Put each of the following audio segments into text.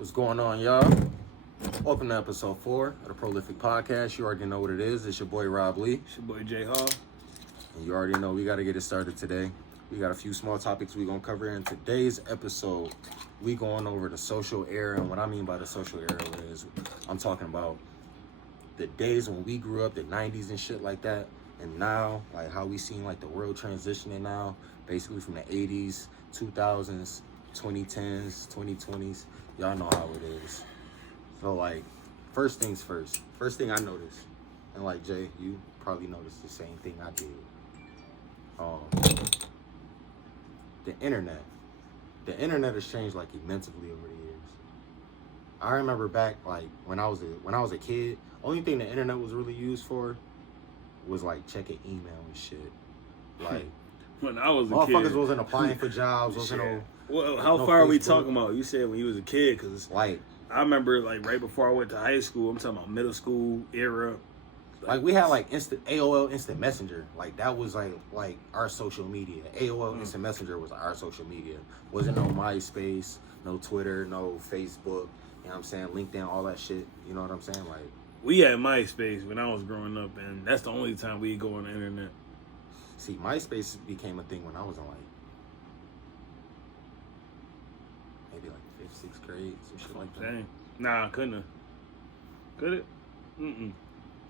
What's going on, y'all? Welcome to episode 4 of the Prolific Podcast. You already know what it is. It's your boy Rob Lee. It's your boy Jay Hall. And you already know we got to get it started today. We got a few small topics we're going to cover in today's episode. We going over the social era. And what I mean by the social era is I'm talking about the days when we grew up, the 90s and shit like that. And now, like how we seen like the world transitioning now, basically from the 80s, 2000s, 2010s, 2020s. Y'all know how it is. So, like, first things first. First thing I noticed, and like Jay, you probably noticed the same thing I did. The internet. The internet has changed like immensely over the years. I remember back like when I was a kid, only thing the internet was really used for was like checking email and shit. Like when I was a motherfuckers kid, wasn't applying for jobs, wasn't no. Well, how no far are we Facebook. talking about? You said when you was a kid, because Like I remember like right before I went to high school. I'm talking about middle school era. Like we had like AOL Instant Messenger. Like that was like our social media. AOL Instant Messenger was our social media. Wasn't no MySpace, no Twitter, no Facebook. You know what I'm saying? LinkedIn, all that shit. You know what I'm saying? Like We had MySpace when I was growing up, and that's the only time we go on the internet. see, MySpace became a thing when I was in like maybe like 5th, 6th grade, some shit like that. Dang. Nah, couldn't have. Could it?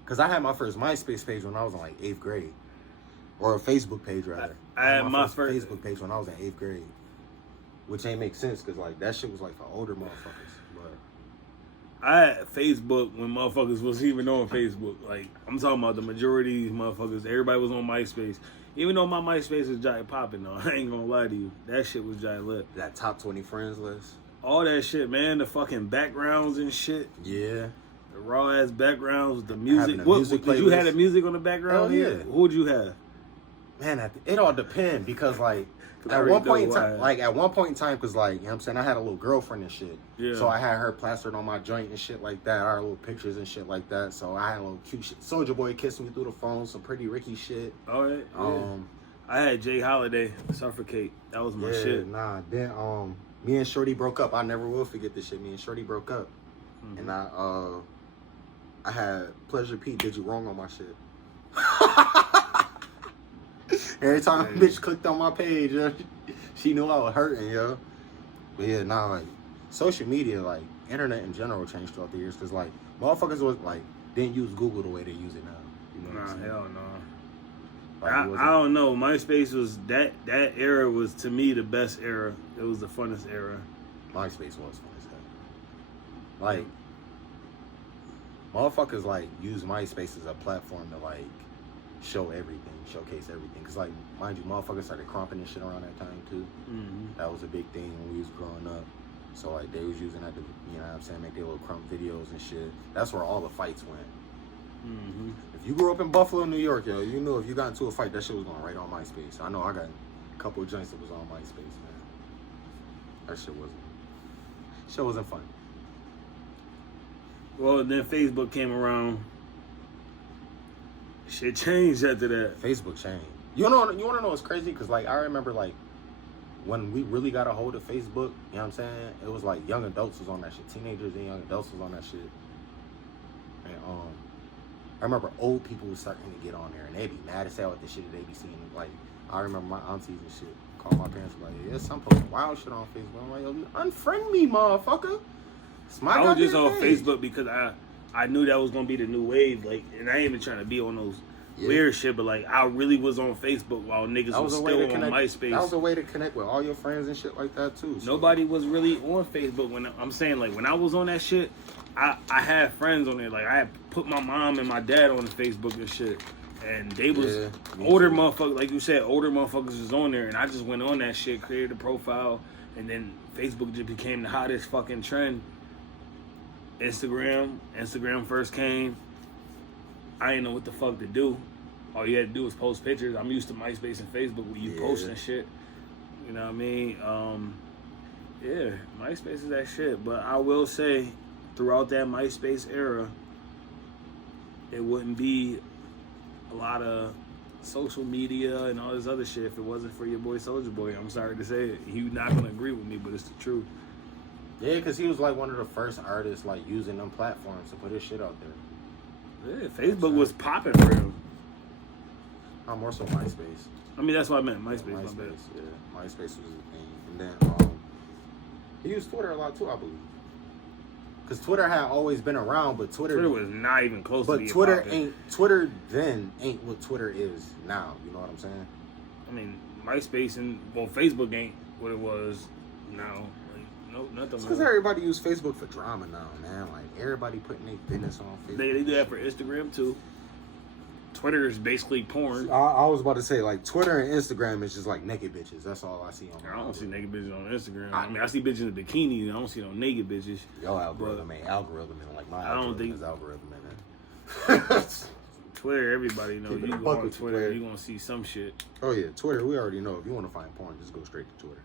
Cause I had my first MySpace page when I was in like 8th grade, or a Facebook page rather. I had my first Facebook page when I was in 8th grade, which ain't make sense because like that shit was like for older motherfuckers. But I had Facebook when motherfuckers was even on Facebook. Like, I'm talking about the majority of these motherfuckers. Everybody was on MySpace. Even though my MySpace was giant popping, though, I ain't gonna lie to you. That shit was giant lit. that top 20 friends list, All that shit, man. The fucking backgrounds and shit. yeah. The raw ass backgrounds, the music. Having a What music did you have playlist. the music on the background? Hell here? yeah. Who would you have? Man, it all depend because like 'Cause I at already one point in know time, why. like at one point in time, because like you know what I'm saying, I had a little girlfriend and shit. Yeah. So I had her plastered on my joint and shit like that. Our little pictures and shit like that. So I had a little cute shit. Soldier Boy kissed me through the phone. Some Pretty Ricky shit. All right. Yeah. I had Jay Holiday, Suffocate. That was my Yeah, shit. nah. Then me and Shorty broke up. I never will forget this shit. Me and Shorty broke up, and I had Pleasure P. Did You Wrong on my shit. Every time a bitch clicked on my page, yo, she knew I was hurting, yo. But yeah, nah, like social media, like internet in general, changed throughout the years because like motherfuckers was like didn't use Google the way they use it now. You know what I'm Nah, saying? hell no. Like, it I wasn't- don't know. MySpace was that era was to me the best era. It was the funnest era. MySpace was fun as hell. Like, motherfuckers like use MySpace as a platform to like show everything, showcase everything. Cause like, mind you, motherfuckers started crumping and shit around that time too. Mm-hmm. That was a big thing when we was growing up. So like, they was using that to, you know what I'm saying, make their little crump videos and shit. That's where all the fights went. Mm-hmm. If you grew up in Buffalo, New York, yo, you knew if you got into a fight, that shit was going right on MySpace. I know I got a couple of joints that was on MySpace, man. That shit wasn't fun. Well, then Facebook came around. Shit changed after that. Facebook changed. You want to know what's crazy? Because like I remember like when we really got a hold of Facebook, you know what I'm saying? It was like young adults was on that shit. Teenagers and young adults was on that shit. And I remember old people was starting to get on there and they'd be mad as hell at the shit that they be seeing. Like I remember my aunties and shit call my parents like, yeah, some posting wild shit on Facebook. I'm like, yo, unfriend me, motherfucker. It's my I was just goddamn on page. Facebook because I knew that was gonna be the new wave. Like, and I ain't even trying to be on those weird shit, but like I really was on Facebook while niggas was still on MySpace. That was a way to connect with all your friends and shit like that too. So. Nobody was really on Facebook when I'm saying like when I was on that shit. I had friends on there. Like I had put my mom and my dad on Facebook and shit, and they was older motherfuckers. Like you said, older motherfuckers was on there, and I just went on that shit, created a profile, and then Facebook just became the hottest fucking trend. Instagram first came. I didn't know what the fuck to do. All you had to do was post pictures. I'm used to MySpace and Facebook where you post and shit. You know what I mean? Yeah, MySpace is that shit. But I will say, throughout that MySpace era, it wouldn't be a lot of social media and all this other shit if it wasn't for your boy Soulja Boy. I'm sorry to say it. You're not going to agree with me, but it's the truth. Yeah, because he was like one of the first artists like using them platforms to put his shit out there. Yeah, Facebook was popping for him. I'm more so MySpace. I mean, that's what I meant. MySpace. My bad. Yeah. MySpace was his thing. And then he used Twitter a lot too, I believe. Because Twitter had always been around, but Twitter was not even close to but being Twitter popping. Twitter then ain't what Twitter is now. You know what I'm saying? I mean, MySpace and Facebook ain't what it was now. Like, nope, nothing. Because everybody use Facebook for drama now, man. Like everybody putting their business on Facebook. They do that for Instagram too. Twitter is basically porn. I was about to say like Twitter and Instagram is just like naked bitches. That's all I see on. I don't see naked bitches on Instagram. I mean, I see bitches in bikinis. I don't see no naked bitches. Yo, algorithm ain't algorithm, and like my I don't think is algorithm, man. Twitter, everybody knows. Keep it You a go buck on with you, Twitter, player. you gonna see some shit. Oh yeah, Twitter. We already know if you want to find porn, just go straight to Twitter.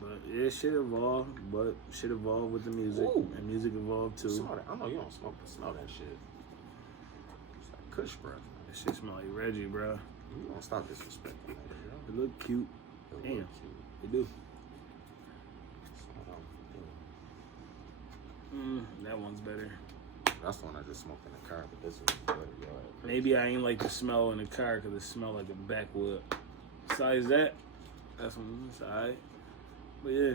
But yeah, shit evolved. But shit evolved with the music, Ooh. and music evolved too. Smell that. I know you don't smoke, but smell that shit. It's like Kush breath. That shit smell like Reggie, bro. You don't stop disrespecting that. It look cute. Damn. It do. That one's better. That's the one I just smoked in the car, but this is better. Yo, Maybe I ain't like the smell in the car because it smell like a backwood. Besides that, that's alright. But yeah,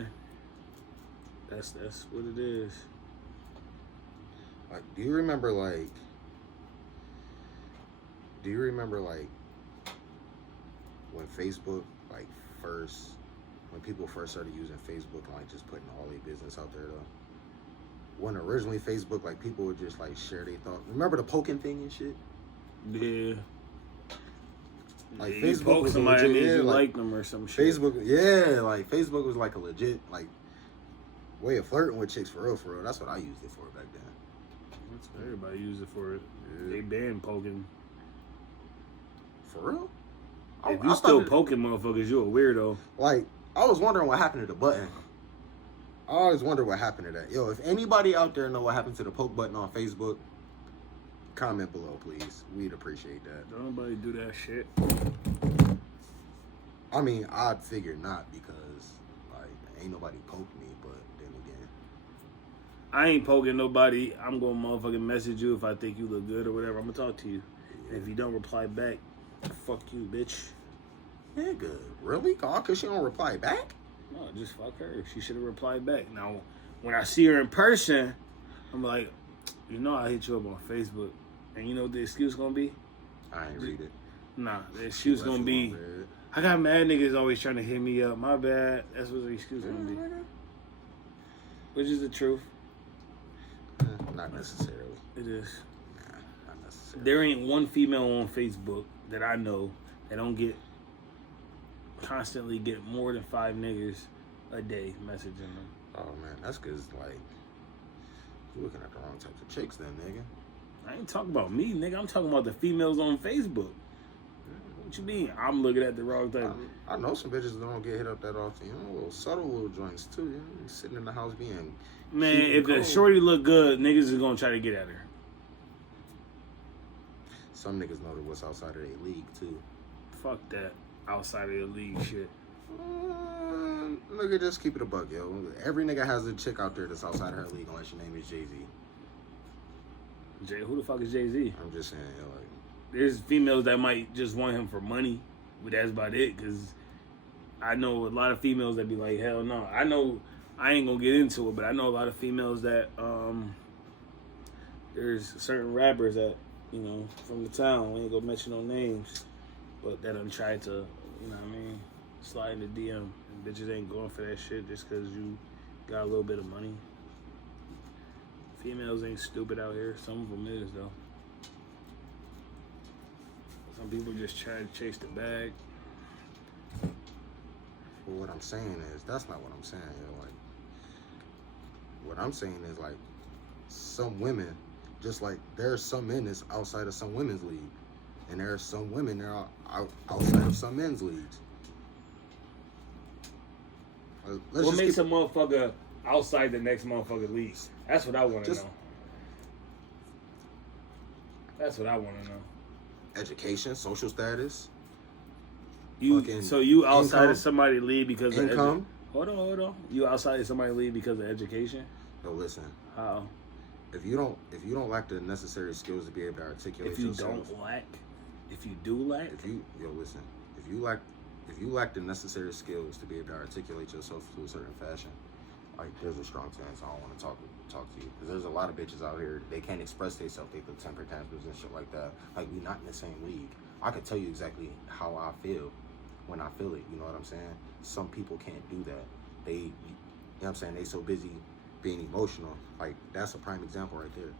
that's what it is. Like, do you remember like when Facebook like when people first started using Facebook and like just putting all their business out there though? When originally Facebook, like people would just like share their thoughts. Remember the poking thing and shit? Yeah. Like You Facebook poke was a somebody legit, and yeah, you like like them or some shit. Facebook, yeah, like Facebook was like a legit like way of flirting with chicks for real, for real. That's what I used it for back then. That's what everybody use it for. Yeah. They banned poking. For real? If you still poking motherfuckers, you a weirdo. Like, I was wondering what happened to the button. I always wonder what happened to that. Yo, if anybody out there know what happened to the poke button on Facebook, comment below, please. We'd appreciate that. Don't nobody do that shit. I mean, I'd figure not because, like, ain't nobody poked me, but then again. I ain't poking nobody. I'm gonna motherfucking message you if I think you look good or whatever. I'm gonna talk to you. Yeah. And if you don't reply back, fuck you, bitch. Yeah, good. Really? God, cause she don't reply back? No, just fuck her. She should have replied back. Now, when I see her in person, I'm like, you know, I hit you up on Facebook, and you know what the excuse gonna be? I ain't read it. Nah, the excuse gonna be, I got mad niggas always trying to hit me up. My bad. That's what the excuse gonna be. Which is the truth. Not necessarily. It is. Nah, not necessarily. There ain't one female on Facebook that I know that don't constantly get more than 5 niggas a day messaging them. Oh man, that's cause like you're looking at the wrong types of chicks then, nigga. I ain't talking about me, nigga. I'm talking about the females on Facebook. What you mean? I'm looking at the wrong type. I know some bitches that don't get hit up that often. You know, little subtle little joints too. You know, sitting in the house being. Man, cute and if the cold. shorty look good, niggas is gonna try to get at her. Some niggas know what's outside of their league too. Fuck that outside of the league shit. Nigga, just keep it a buck, yo. Every nigga has a chick out there that's outside of her league unless your name is Jay-Z. Who the fuck is Jay-Z? I'm just saying, yo, like. There's females that might just want him for money, but that's about it. Cause I know a lot of females that be like, hell no. I know I ain't gonna get into it, but I know a lot of females that there's certain rappers that, you know, from the town, we ain't gonna mention no names, but that done tried to, you know what I mean, slide in the DM. And bitches ain't going for that shit just cause you got a little bit of money. Females ain't stupid out here. Some of them is though. Some people just try to chase the bag. Well, what I'm saying is, that's not what I'm saying, yo. Like, what I'm saying is, like, some women, just like there's some men that's outside of some women's league, and there's some women that are outside of some men's leagues. What makes a motherfucker outside the next motherfucker league? That's what I want to know. That's what I want to know. Education, social status. So you outside income, of somebody's league because income. Hold on. You outside somebody leave because of education? No, listen. How? If you don't lack the necessary skills to be able to articulate If you yourself, don't lack, if you do lack, listen, if you lack the necessary skills to be able to articulate yourself to a certain fashion, like there's a strong chance I don't want to talk to you, because there's a lot of bitches out here, they can't express themselves, they put temper tantrums and shit like that. Like, we not in the same league. I could tell you exactly how I feel when I feel it. You know what I'm saying? Some people can't do that. They, you know what I'm saying? They so busy being emotional. Like, that's a prime example right there.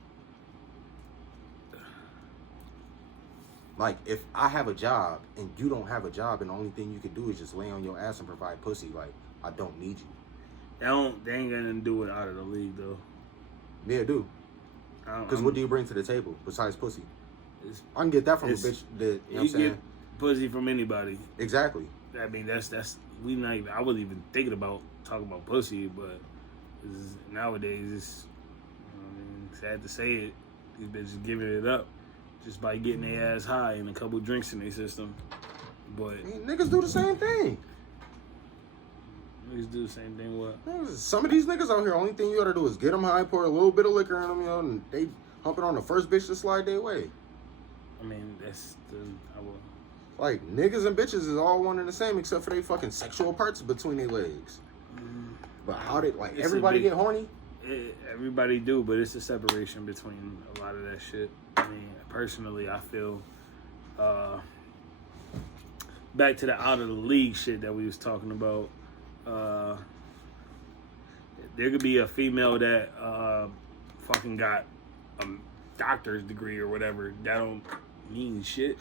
Like, if I have a job and you don't have a job and the only thing you can do is just lay on your ass and provide pussy, like, I don't need you. They ain't got nothing to do with out of the league though. Yeah, it do. Because what do you bring to the table besides pussy? I can get that from a bitch that, you know what I'm saying? Get pussy from anybody. Exactly. I mean, that's we not even. I wasn't even thinking about talking about pussy, but nowadays it's. I mean, sad to say it, these bitches giving it up just by getting their ass high and a couple drinks in their system. But I mean, niggas do the same thing. Niggas do the same thing. What? Some of these niggas out here, only thing you gotta do is get them high, pour a little bit of liquor in them, you know, and they humping on the first bitch to slide their way. I mean, that's the. Like, niggas and bitches is all one and the same except for they fucking sexual parts between their legs. But how did, like, everybody get horny? Everybody do, but it's a separation between a lot of that shit. I mean, personally, I feel back to the out of the league shit that we was talking about. There could be a female that fucking got a doctor's degree or whatever. That don't mean shit.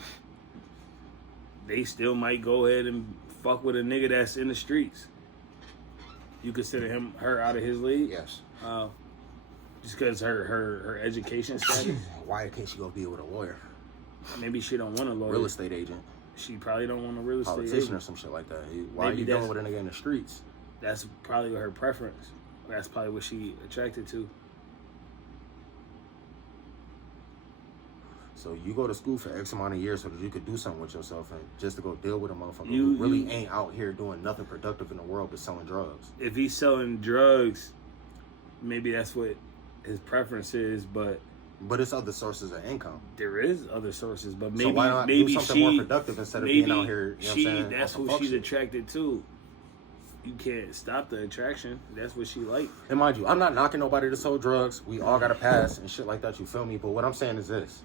They still might go ahead and fuck with a nigga that's in the streets. You consider her out of his league? Yes. Just because her education status? Why can't she go be with a lawyer? Maybe she don't want a lawyer. Real estate agent. She probably don't want a real estate Politician agent. or some shit like that. Why Maybe are you dealing with a nigga in the streets? That's probably her preference. That's probably what she attracted to. So you go to school for X amount of years so that you could do something with yourself, and just to go deal with a motherfucker who really ain't out here doing nothing productive in the world but selling drugs. If he's selling drugs, maybe that's what his preference is, but it's other sources of income. There is other sources, but maybe so why not maybe do something more productive instead of being out here, you know what I'm saying? That's who she's attracted to. You can't stop the attraction. That's what she like. And mind you, I'm not knocking nobody to sell drugs. We all got to pass and shit like that, you feel me? But what I'm saying is this.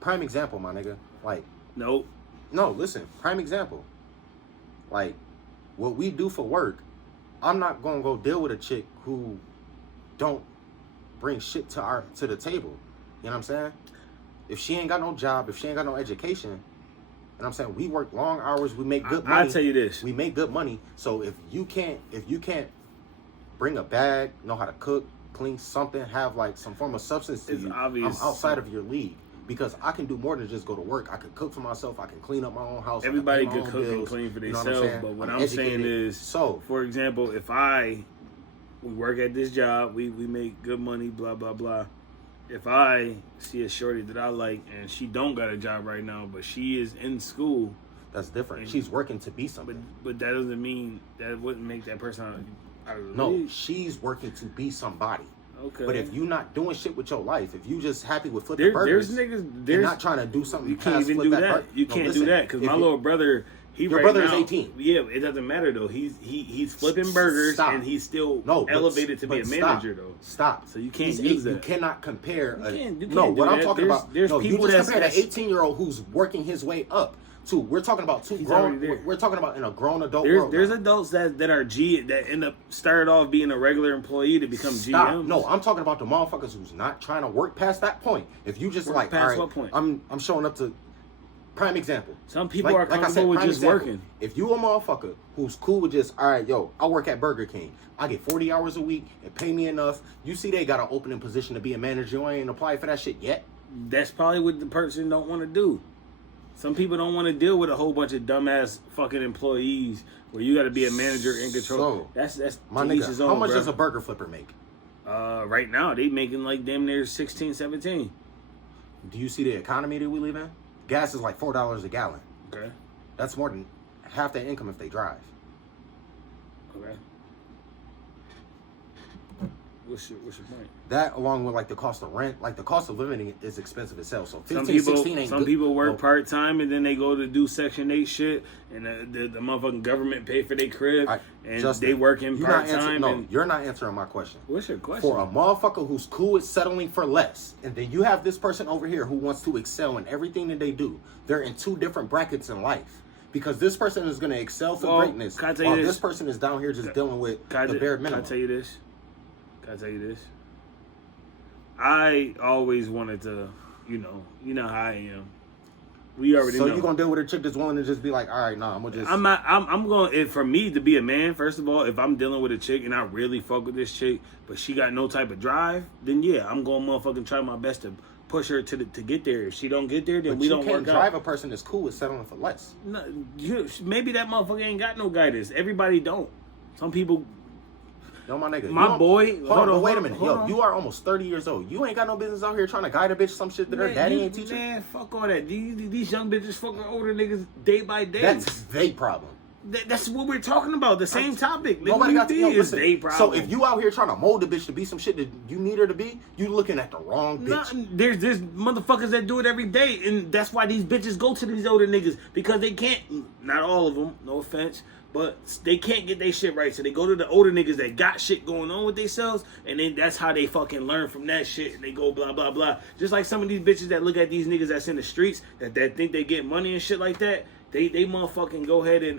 Prime example, my nigga. Like, nope. No, listen. Prime example. Like, what we do for work, I'm not gonna go deal with a chick who don't bring shit to the table. You know what I'm saying? If she ain't got no job, if she ain't got no education, you know what I'm saying? We work long hours, we make good money. I'll tell you this. We make good money. So if you can't bring a bag, know how to cook, clean something, have like some form of substance to you, obvious. I'm outside of your league. Because I can do more than just go to work. I can cook for myself. I can clean up my own house. Everybody can cook and clean for themselves. But what I'm saying is, for example, if we work at this job, we make good money, blah, blah, blah. If I see a shorty that I like and she don't got a job right now, but she is in school. That's different. She's working to be something. But that doesn't mean that wouldn't make that person out of the league. No, she's working to be somebody. Okay. But if you not doing shit with your life, if you just happy with flipping burgers, there's not trying to do something, you can't even do that. You can't do that because my little brother, your brother is 18. Yeah, it doesn't matter though. He's flipping burgers and he's still elevated to be a manager though. Stop. So you can't use that. You cannot compare. What I'm talking about. There's people you just compare an 18-year-old who's working his way up. We're talking about we're talking about in a grown adult world. There's adults that are that end up started off being a regular employee to become GMs. No, I'm talking about the motherfuckers who's not trying to work past that point. If you just past all right, what point? I'm showing up to prime example. Some people are comfortable with just working. If you a motherfucker who's cool with just, all right, yo, I work at Burger King. I get 40 hours a week and pay me enough. You see they got an opening position to be a manager. You ain't applied for that shit yet. That's probably what the person don't want to do. Some people don't want to deal with a whole bunch of dumbass fucking employees where you got to be a manager in control. So, that's my nigga. How much does a burger flipper make? Right now they making like damn near 16, 17. Do you see the economy that we live in? Gas is like $4 a gallon. Okay, that's more than half that income if they drive. Okay. What's your point? That along with like the cost of rent, like the cost of living is expensive itself. So 15, Some people, 16 ain't some good. people work No. part time and then they go to do Section 8 shit, and the motherfucking government pay for their crib, and Justin, they working you're part not answering- time. No, you're not answering my question. What's your question? For a motherfucker who's cool with settling for less, and then you have this person over here who wants to excel in everything that they do. They're in two different brackets in life. Because this person is going to excel for greatness, can I tell you while this? this person is down here just dealing with the bare minimum. Can I tell you this? I always wanted to, you know how I am. We already know. So you gonna deal with a chick that's willing to just be like, all right, nah, I'm gonna just. I'm going. For me to be a man, first of all, if I'm dealing with a chick and I really fuck with this chick, but she got no type of drive, then yeah, I'm going to motherfucking try my best to push her to get there. If she don't get there, then but we you don't can't work drive out. a person that's cool with settling for less. No, maybe that motherfucker ain't got no guidance. Everybody don't. Some people. Yo, my nigga. My boy. Hold on, wait a minute. hold Yo, on. you are almost 30 years old. You ain't got no business out here trying to guide a bitch some shit that her daddy ain't teaching. Man, fuck all that. These young bitches fucking older niggas day by day. That's they problem. That's what we're talking about. The same topic. Nobody got to is listen. they problem. So if you out here trying to mold a bitch to be some shit that you need her to be, you looking at the wrong bitch. No, there's motherfuckers that do it every day, and that's why these bitches go to these older niggas, because they can't. Not all of them, no offense, but they can't get their shit right, so they go to the older niggas that got shit going on with themselves, and then that's how they fucking learn from that shit, and they go blah blah blah. Just like some of these bitches that look at these niggas that's in the streets that think they get money and shit like that, they motherfucking go ahead and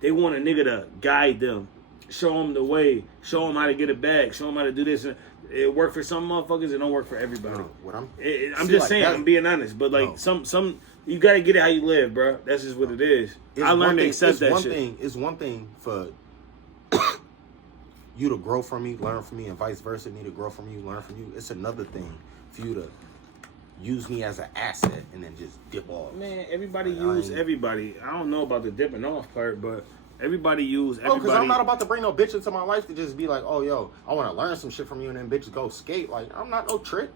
they want a nigga to guide them, show them the way, show them how to get a bag, show them how to do this. And it work for some motherfuckers, it don't work for everybody. No, what I'm I'm see, just like, saying, that's- I'm being honest, but like No. some you gotta get it how you live, bro. That's just what it is. I learned to accept that shit. It's one thing for you to grow from me, learn from me, and vice versa. Me to grow from you, learn from you. It's another thing for you to use me as an asset and then just dip off. Man, everybody Like, use everybody. I don't know about the dipping off part, but everybody use Oh, everybody. because I'm not about to bring no bitch into my life to just be like, oh, yo, I want to learn some shit from you and then bitches go skate. Like, I'm not no trick.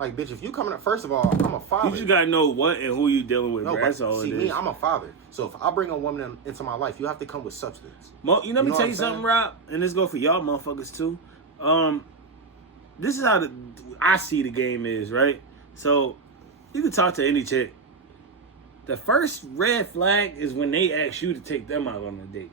Like, bitch, if you coming up, first of all, I'm a father. You just gotta know what and who you dealing with, No, bro. but That's all see, it me, is. I'm a father. So if I bring a woman into my life, you have to come with substance. You know, let me You know tell what you I'm something, saying? Rob, and this go for y'all motherfuckers too. This is how I see the game is, right? So you can talk to any chick. The first red flag is when they ask you to take them out on a date,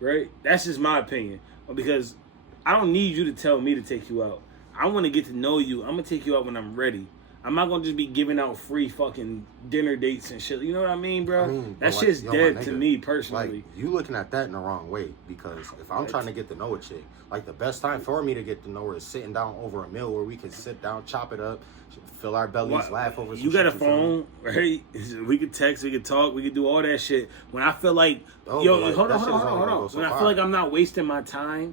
right? That's just my opinion, because I don't need you to tell me to take you out. I want to get to know you. I'm gonna take you out when I'm ready. I'm not gonna just be giving out free fucking dinner dates and shit. You know what I mean, bro? I mean, that but shit's like, yo, dead my to nigga, me personally. Like, you looking at that in the wrong way, because if I'm trying to get to know a chick, like, the best time for me to get to know her is sitting down over a meal where we can sit down, chop it up, fill our bellies, laugh over some You got shit, a feel phone, me? right? We could text, we could talk, we could do all that shit. When I feel like, Oh, yo, but, like, hold that on. shit is only gonna go so When I far. feel like I'm not wasting my time,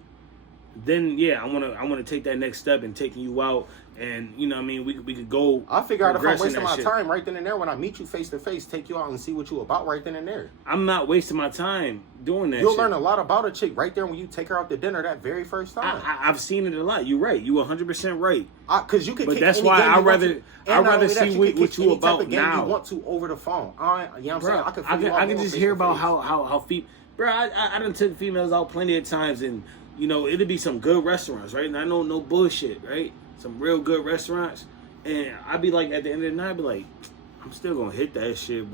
then yeah, I wanna take that next step and taking you out, and you know what I mean, we could go. I figure out if I'm progress in wasting that my shit. time right then and there when I meet you face to face, take you out and see what you about right then and there. I'm not wasting my time doing that. You'll shit. learn a lot about a chick right there when you take her out to dinner that very first time. I've seen it a lot. You're right. You 100% right. Because you can. But kick that's any why game you I'd want rather- to. And I'd not rather only that, see can what kick you any type about of game now. you want to over the phone. You know what I'm saying? I can. I can just hear about how bro. I done took females out plenty of times, and you know it'd be some good restaurants, right? And I know no bullshit, right? Some real good restaurants, and I'd be like, at the end of the night, I'd be like, I'm still gonna hit that shit,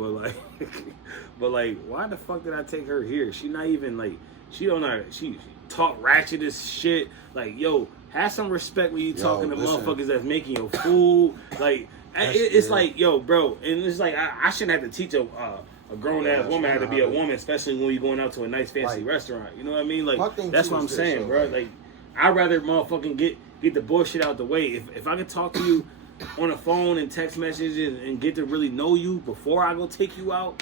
but like, why the fuck did I take her here? She not even like, she don't know. She talk ratchet as shit. Like, yo, have some respect when you talking to listen. motherfuckers that's making your food. Like, it's yeah. like, yo, bro, and it's like I shouldn't have to teach a grown ass woman how to be a woman, especially when you're going out to a nice fancy Like, restaurant. You know what I mean? my Like, thing that's too what I'm is this, saying, so, bro. like- Like, I'd rather motherfucking get the bullshit out the way. If I could talk to you on the phone and text messages and get to really know you before I go take you out,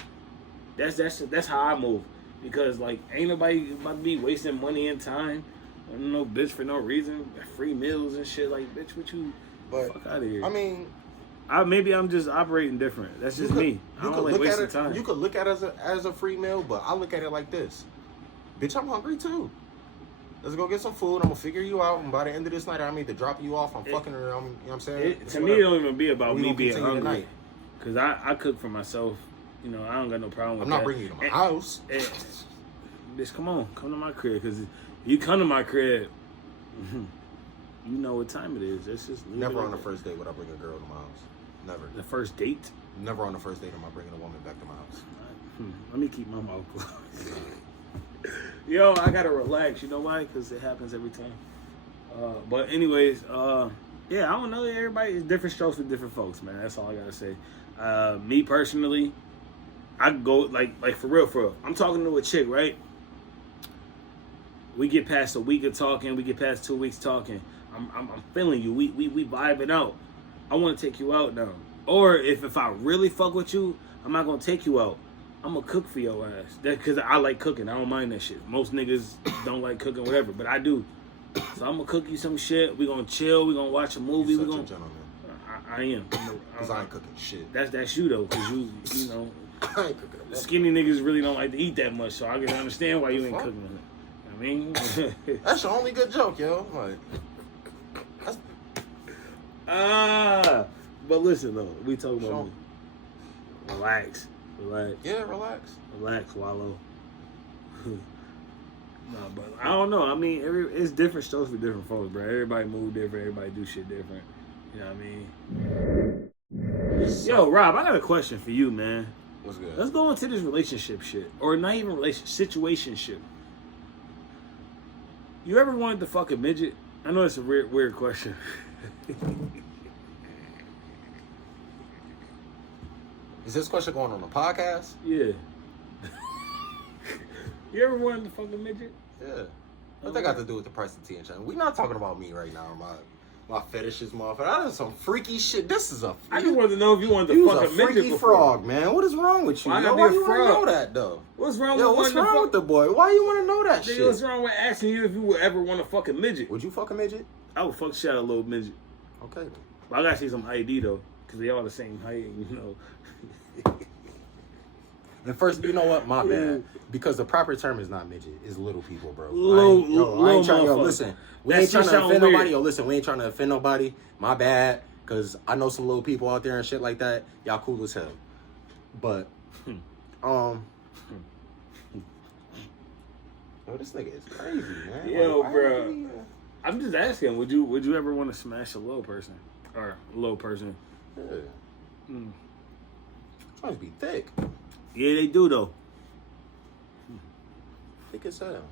that's how I move. Because like, ain't nobody about to be wasting money and time on no bitch for no reason. Free meals and shit. Like, bitch, what you But fuck out of here? I mean, Maybe I'm just operating different. That's just me. I don't like wasting it. time. You could look at it as a free meal, but I look at it like this: bitch, I'm hungry too. Let's go get some food. I'm gonna figure you out, and by the end of this night, I'm either dropping you off. I'm fucking her. You know what I'm saying? To me, it don't even be about We me gonna being continue hungry. tonight. Cause I cook for myself. You know, I don't got no problem with I'm that. not bringing you to my house. Bitch, come to my crib. Because you come to my crib, you know what time it is. It's just Never on the first date would I bring a girl to my house. Never. The first date? Never on the first date am I bringing a woman back to my house. Let me keep my mouth closed. Yo, I gotta relax. You know why? Because it happens every time. But anyways, yeah, I don't know. Everybody is different strokes for different folks, man. That's all I gotta say. Me personally, I go like for real. I'm talking to a chick, right? We get past a week of talking. We get past 2 weeks talking. I'm feeling you. We vibing out. I want to take you out now. Or if I really fuck with you, I'm not gonna take you out. I'm gonna cook for your ass. That's because I like cooking. I don't mind that shit. Most niggas don't like cooking, whatever, but I do. So I'm gonna cook you some shit. We gonna chill. We gonna watch a movie. You're We such gonna. a gentleman. I am. Because I ain't cooking shit. That's you though, because you know. I ain't cooking. Skinny niggas really don't like to eat that much, so I can understand why you ain't cooking it. I mean, that's your only good joke, yo. Like, but listen though, we talking about me. Relax. Yeah, relax. Relax, Wallow. No, but I don't know. I mean, it's different strokes for different folks, bro. Everybody move different. Everybody do shit different. You know what I mean? Yo, Rob, I got a question for you, man. What's good? Let's go into this relationship shit. Or not even situationship. You ever wanted to fuck a midget? I know it's a weird question. Is this question going on the podcast? Yeah. You ever wanted to fuck a midget? Yeah. What that got to do with the price of tea and shit? We're not talking about me right now. My fetishes, motherfucker. That is some freaky shit. This is I just wanted to know if you wanted to fuck a midget freaky before. frog, man. What is wrong with you? Why Why you want to know that, though? What's wrong what's wrong with the boy? Why you want to know that shit? What's wrong with asking you if you would ever want to fuck a midget? Would you fuck a midget? I would fuck shit out of a little midget. Okay. But I gotta see some ID, though, because they all the same height, you know. And first, you know what? My bad. Because the proper term is not midget. It's little people, bro. I ain't trying to, listen. We ain't trying to offend nobody. Yo, listen, we ain't trying to offend nobody. My bad. Because I know some little people out there and shit like that. Y'all cool as hell. But, yo, this nigga is crazy, man. Yo, bro. I'm just asking, would you ever want to smash a little person? Or a little person? Yeah. Trying to be thick. Yeah, they do, though. Thick as hell.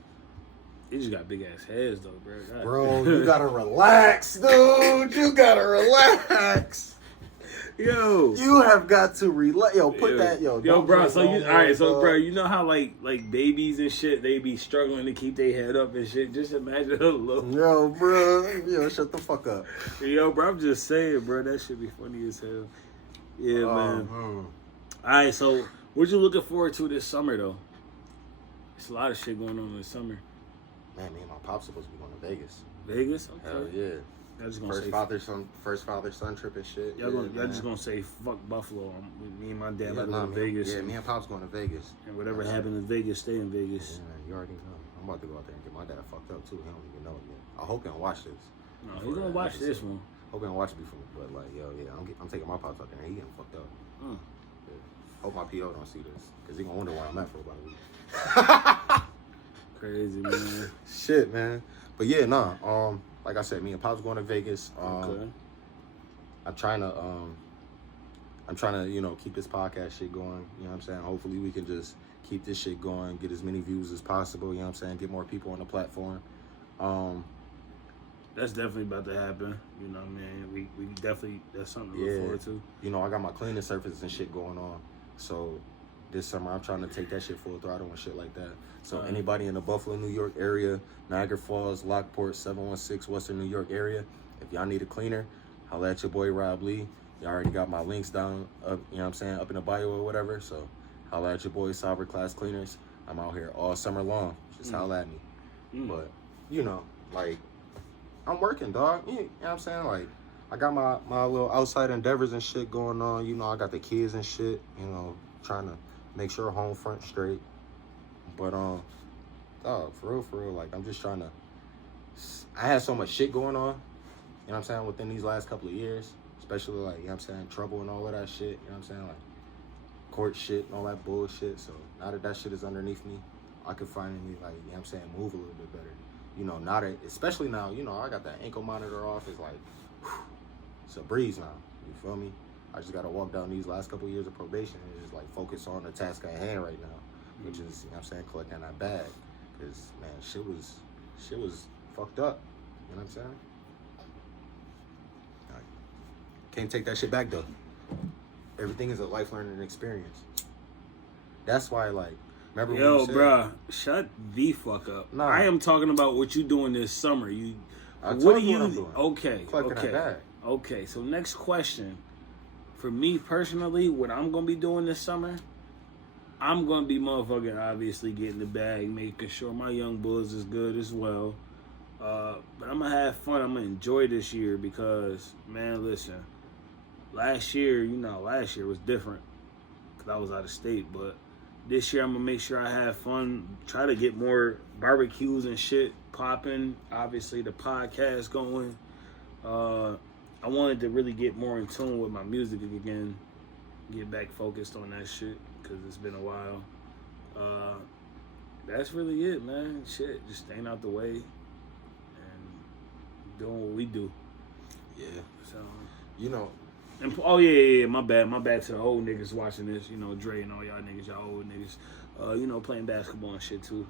They just got big ass heads, though, bro. God. Bro, you gotta relax, dude. You gotta relax. Yo, you have got to relax. Yo, put that, yo, bro. So you, all right, so bro, you know how like babies and shit, they be struggling to keep their head up and shit. Just imagine a little. Yo, bro, yo, shut the fuck up. Yo, bro, I'm just saying, bro, that should be funny as hell. Yeah, man. All right, so what you looking forward to this summer though? There's a lot of shit going on this summer. Man, me and my pop's supposed to be going to Vegas. Vegas? Okay. Hell yeah. Just gonna First father son trip and shit. Y'all just gonna say fuck Buffalo. Me and my dad about to go to man, Vegas. Yeah, me and pop's going to Vegas. And whatever happened in Vegas, stay in Vegas. Yeah, man, you already know. I'm about to go out there and get my dad fucked up too. He don't even know it yet. I hope he don't watch this. No, he's gonna watch this one. Hope he don't watch it before. But like, yo, yeah, I'm taking my pops out there and he getting fucked up. Yeah. Hope my PO don't see this because he gonna wonder where I'm at for about a week. Crazy, man. Shit, man. But yeah, nah. Like I said, me and Pop's going to Vegas. Okay. I'm trying to, you know, keep this podcast shit going. You know what I'm saying? Hopefully we can just keep this shit going, get as many views as possible. You know what I'm saying? Get more people on the platform. That's definitely about to happen. You know what I mean? We definitely, that's something to look forward to. You know, I got my cleaning services and shit going on. So this summer I'm trying to take that shit full throttle and shit like that. So anybody in the Buffalo, New York area, Niagara Falls, Lockport, 716 Western New York area, if y'all need a cleaner, holla at your boy Rob Lee. Y'all already got my links down up, you know what I'm saying, up in the bio or whatever. So holla at your boy Sober Class Cleaners. I'm out here all summer long. Just holla at me. But, you know, like, I'm working, dog. You know what I'm saying? Like, I got my little outside endeavors and shit going on. You know, I got the kids and shit, you know, trying to make sure home front straight. But, dog, for real, like, I'm just trying to, I had so much shit going on, you know what I'm saying, within these last couple of years, especially, like, you know what I'm saying, trouble and all of that shit, you know what I'm saying, like, court shit and all that bullshit. So now that that shit is underneath me, I can finally, like, you know what I'm saying, move a little bit better. You know, now that, especially now, you know, I got that ankle monitor off. It's like, whew, it's a breeze now. You feel me? I just got to walk down these last couple years of probation and just, like, focus on the task at hand right now, which is, you know what I'm saying, collecting that bag. Because, man, shit was fucked up. You know what I'm saying? Like, can't take that shit back, though. Everything is a life learning experience. That's why, like, remember when you said, bruh, shut the fuck up. Nah. I am talking about what you doing this summer. I What told are you you? what I'm doing. Okay, Collecting that bag. okay. So next question, for me personally, what I'm gonna be doing this summer, I'm gonna be motherfucking obviously getting the bag, making sure my young bulls is good as well. But I'm gonna have fun. I'm gonna enjoy this year because, man, listen, last year was different because I was out of state, but this year I'm gonna make sure I have fun, try to get more barbecues and shit popping, obviously the podcast going. I wanted to really get more in tune with my music again, get back focused on that shit because it's been a while. That's really it, man. Shit, just staying out the way and doing what we do. Yeah. So, You know, and oh yeah, my bad to the old niggas watching this, you know, Dre and all y'all niggas, y'all old niggas, you know, playing basketball and shit too.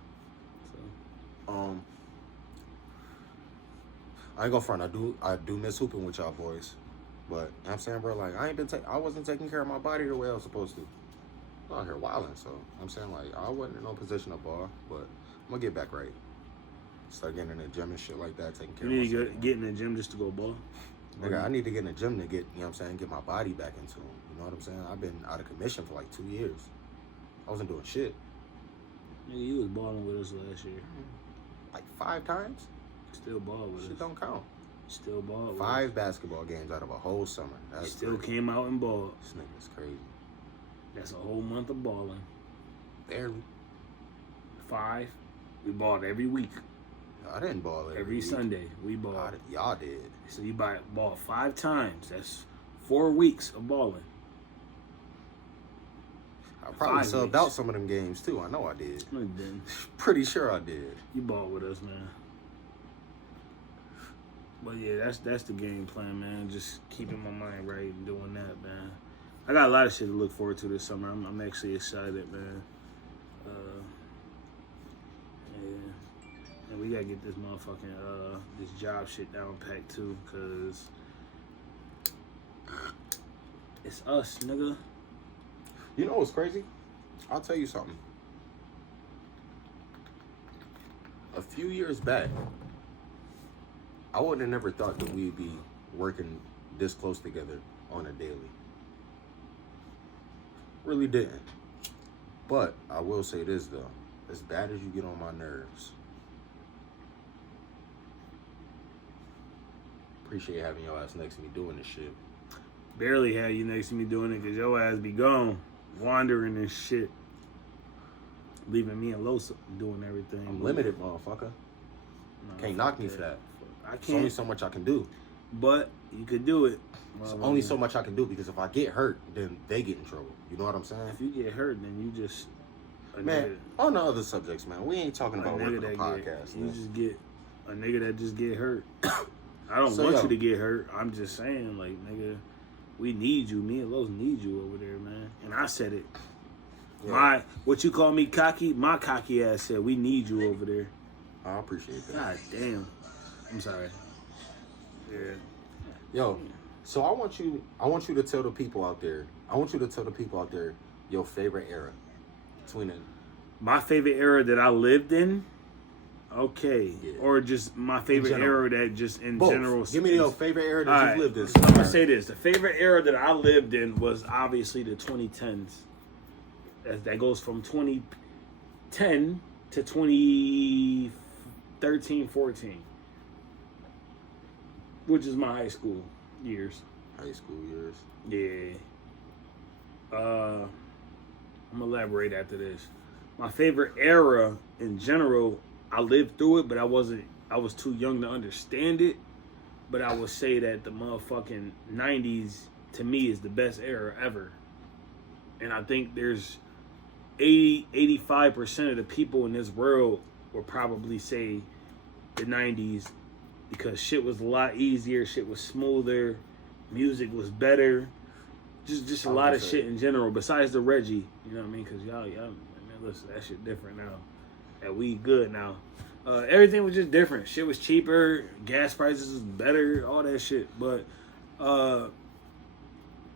So I ain't gonna front. I do miss hooping with y'all boys, but you know what I'm saying, bro, like I wasn't taking care of my body the way I was supposed to. I'm out here wilding, so I'm saying, like, I wasn't in no position to ball, but I'm gonna get back right. Start getting in the gym and shit like that, taking care you need of to myself. get in the gym just to go ball. Nigga, I need to get in the gym to get, you know what I'm saying, get my body back into it. You know what I'm saying? I've been out of commission for like 2 years. I wasn't doing shit. Nigga, you was balling with us last year. Like 5 times? Still ball with Shit us. don't count. Still ball with us. 5 basketball games out of a whole summer. That's Still crazy. came out and balled. This nigga's crazy. That's a whole month of balling. Barely. 5. We balled every week. I didn't ball Every week. Sunday, we balled. Y'all did. So you ball 5 times. That's 4 weeks of balling. I probably 5 subbed weeks. out some of them games too. I know I did. No, you didn't. Pretty sure I did. You ball with us, man. But yeah, that's the game plan, man. Just keeping my mind right and doing that, man. I got a lot of shit to look forward to this summer. I'm actually excited, man. Yeah. And we gotta get this motherfucking this job shit down packed too, cause it's us, nigga. You know what's crazy? I'll tell you something. A few years back, I would have never thought that we'd be working this close together on a daily. Really didn't. But I will say this though. As bad as you get on my nerves, appreciate having your ass next to me doing this shit. Barely had you next to me doing it, cause your ass be gone, wandering and shit, leaving me and Los doing everything. I'm limited, motherfucker. No, Can't knock me for that. I There's only can't. so much I can do. But you could do it. There's only so much I can do because if I get hurt, then they get in trouble. You know what I'm saying? If you get hurt, then you just a Man, on the other subjects, man, we ain't talking about nigga working the that podcast. you man. just get a nigga that just get hurt. I don't So, want yo. you to get hurt. I'm just saying, like, nigga, we need you. Me and Los need you over there, man. And I said it. Yeah. What you call me cocky? My cocky ass said we need you over there. I appreciate that. God damn. I'm sorry. Yeah. Yo, so I want you to tell the people out there. Your favorite era between it. My favorite era that I lived in. Okay. Yeah. Or just my favorite general. era that just in Both. general. Give me your favorite era that All you've right, lived in. I'm gonna say this: the favorite era that I lived in was obviously the 2010s. That goes from 2010 to 2013, 14, which is my high school years. High school years. Yeah. I'm gonna elaborate after this. My favorite era in general, I lived through it, but I was too young to understand it. But I would say that the motherfucking 90s to me is the best era ever. And I think there's 85% of the people in this world will probably say the 90s because shit was a lot easier, shit was smoother, music was better. Just a lot of shit in general, besides the Reggie, you know what I mean? Because y'all, man, listen, that shit different now. That weed good now. Everything was just different. Shit was cheaper, gas prices was better, all that shit. But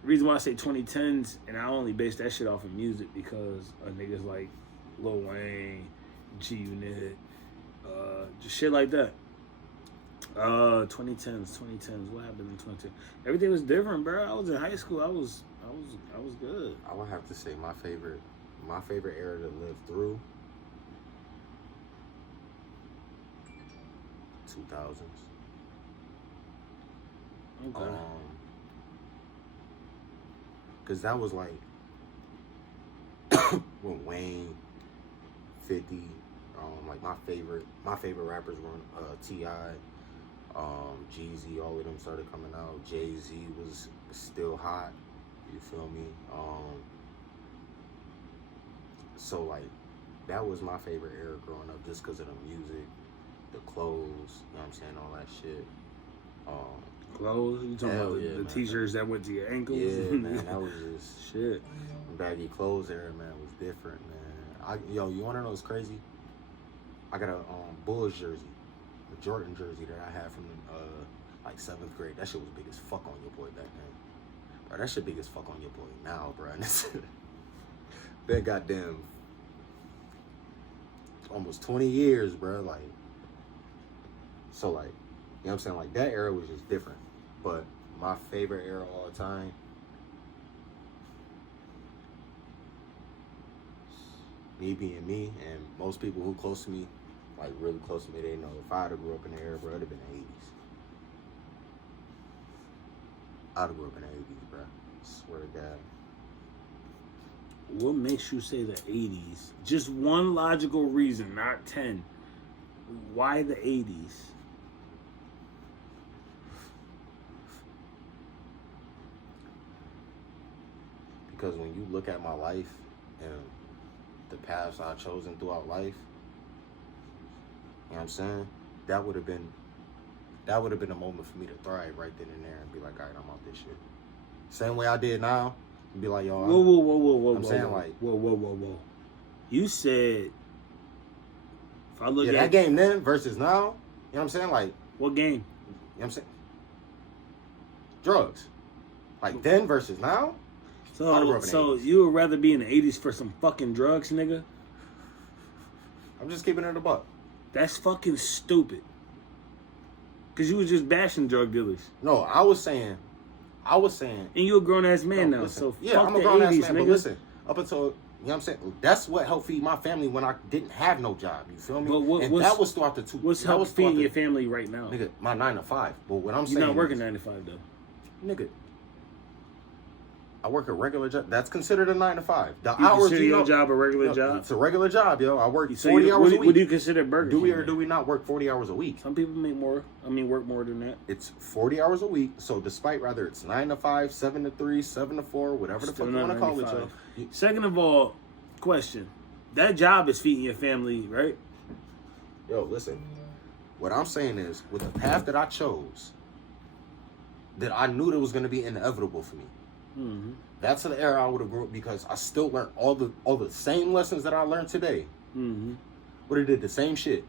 reason why I say 2010s, and I only base that shit off of music because of niggas like Lil Wayne, G Unit, just shit like that. 2010s. What happened in 2010? Everything was different, bro. I was in high school. I was good. I would have to say my favorite era to live through. 2000s. Okay. Cause that was like when Wayne, 50, like my favorite rappers were T.I., Jeezy, all of them started coming out. Jay-Z was still hot. You feel me? So like that was my favorite era growing up, just because of the music, the clothes, you know what I'm saying, all that shit. Clothes? You talking about the t-shirts that went to your ankles? Yeah, man, that was just shit. Baggy clothes era, man, was different, man. You wanna know what's crazy? I got a Bulls jersey, a Jordan jersey that I had from like 7th grade. That shit was big as fuck on your boy back then. Bro, that shit big as fuck on your boy now, bro. That goddamn almost 20 years, bro. Like, so like, you know what I'm saying? Like that era was just different. But my favorite era all the time, me being me, and most people who close to me, like really close to me, they know if I'd have grew up in the era, bro, it'd have been the 80s. I'd have grew up in the 80s, bro. Swear to God. What makes you say the 80s? Just one logical reason, not 10. Why the 80s? Because when you look at my life and the paths I've chosen throughout life, you know what I'm saying? That would have been a moment for me to thrive right then and there and be like, all right, I'm out this shit. Same way I did now, and be like, yo, Whoa. You said, if I look at that game then versus now, you know what I'm saying? Like, what game? You know what I'm saying? Drugs. Like then versus now? So you would rather be in the 80s for some fucking drugs, nigga? I'm just keeping it a buck. That's fucking stupid. Cause you was just bashing drug dealers. No, I was saying. And you a grown ass man now, listen, so yeah, fuck I'm the a grown 80s, ass man. nigga. But listen, up until, you know what I'm saying? That's what helped feed my family when I didn't have no job. You feel me? But that was throughout the two. What's helping feeding your family right now? Nigga, my 9 to 5. But what I'm saying, you're not working 9 to 5 though. Nigga, I work a regular job. That's considered a 9 to 5. The you hours consider your job a regular job? It's a regular job, yo. I work 40 hours a week. What do you consider Burger King? Do we or do we not work 40 hours a week? Some people work more than that. It's 40 hours a week. So despite rather it's 9 to 5, 7 to 3, 7 to 4, whatever the fuck you want to call it, yo. Second of all, question. That job is feeding your family, right? Yo, listen. What I'm saying is, with the path that I chose, that I knew that was going to be inevitable for me. Mm-hmm. That's the era I would have grew up because I still learned all the same lessons that I learned today. Mm-hmm. Would have did the same shit.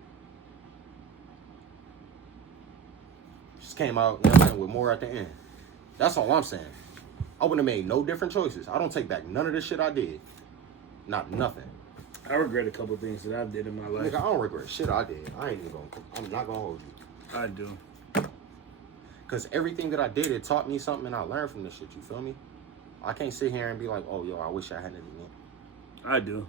Just came out, you know what I'm saying, with more at the end. That's all I'm saying. I wouldn't have made no different choices. I don't take back none of the shit I did. Not nothing. I regret a couple things that I did in my life. Nigga, I don't regret shit I did. I'm not gonna hold you. I do. Cause everything that I did, it taught me something and I learned from this shit, you feel me? I can't sit here and be like, oh, yo, I wish I hadn't done it. I do.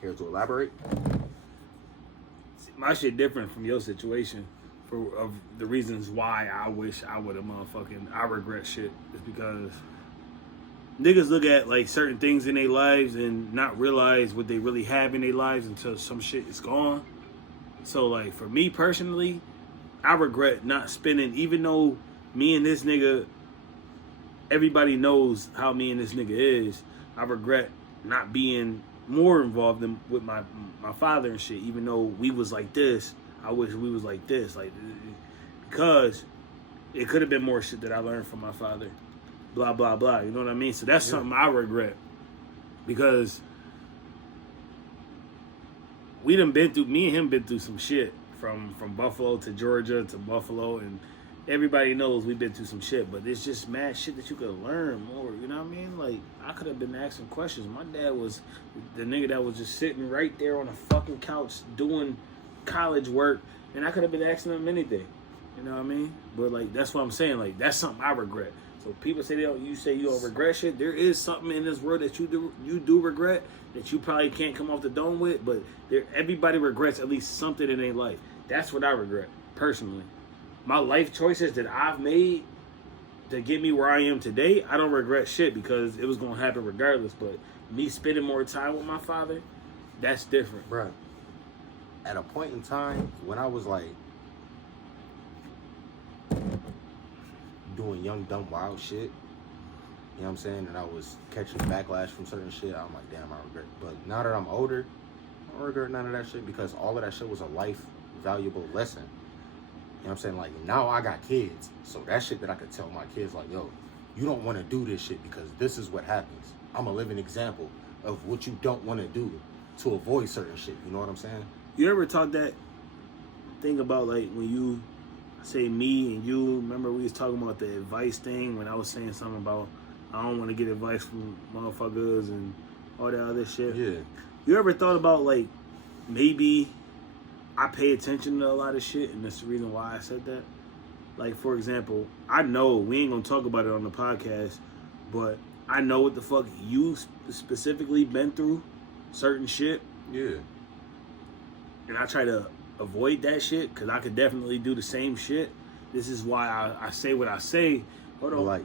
Care to elaborate? My shit different from your situation of the reasons why I wish I would have I regret shit is because niggas look at like certain things in their lives and not realize what they really have in their lives until some shit is gone. So like for me personally, I regret not spending, even though me and this nigga, everybody knows how me and this nigga is. I regret not being more involved with my father and shit, even though we was like this. I wish we was like this, like, because it could have been more shit that I learned from my father. Blah, blah, blah. You know what I mean? So that's something I regret. Because me and him been through some shit. From Buffalo to Georgia to Buffalo, and everybody knows we've been through some shit. But there's just mad shit that you could learn more. You know what I mean? Like, I could have been asking questions. My dad was the nigga that was just sitting right there on a fucking couch doing college work, and I could have been asking him anything. You know what I mean? But like, that's what I'm saying. Like, that's something I regret. So people say you don't regret shit. There is something in this world that you do regret that you probably can't come off the dome with. But everybody regrets at least something in their life. That's what I regret personally. My life choices that I've made to get me where I am today, I don't regret shit because it was gonna happen regardless. But me spending more time with my father, that's different, bro. At a point in time when I was like doing young, dumb, wild shit, you know what I'm saying? And I was catching backlash from certain shit. I'm like, damn, I regret. But now that I'm older, I don't regret none of that shit because all of that shit was a life valuable lesson. You know what I'm saying? Like, now I got kids. So that shit that I could tell my kids, like, yo, you don't want to do this shit because this is what happens. I'm a living example of what you don't want to do to avoid certain shit. You know what I'm saying? You ever talk that thing about, like, when you say me and you, remember we was talking about the advice thing when I was saying something about I don't want to get advice from motherfuckers and all that other shit? Yeah. You ever thought about, like, maybe I pay attention to a lot of shit and that's the reason why I said that? Like, for example, I know we ain't gonna talk about it on the podcast, but I know what the fuck you specifically been through, certain shit. Yeah. And I try to avoid that shit because I could definitely do the same shit. This is why I say what I say. Hold on. Like,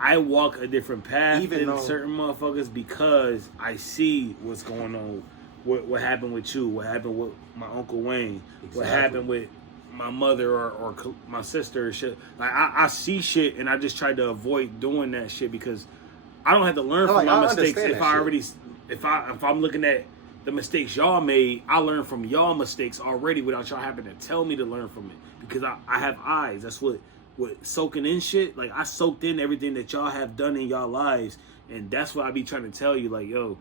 I walk a different path even than though certain motherfuckers because I see what's going on. What happened with you? What happened with my Uncle Wayne? Exactly. What happened with my mother or my sister or shit? Like, I see shit and I just try to avoid doing that shit because I don't have to learn from my mistakes if I'm looking at the mistakes y'all made. I learn from y'all mistakes already without y'all having to tell me to learn from it because I have eyes. That's what soaking in shit. Like, I soaked in everything that y'all have done in y'all lives, and that's what I be trying to tell you. Like, yo,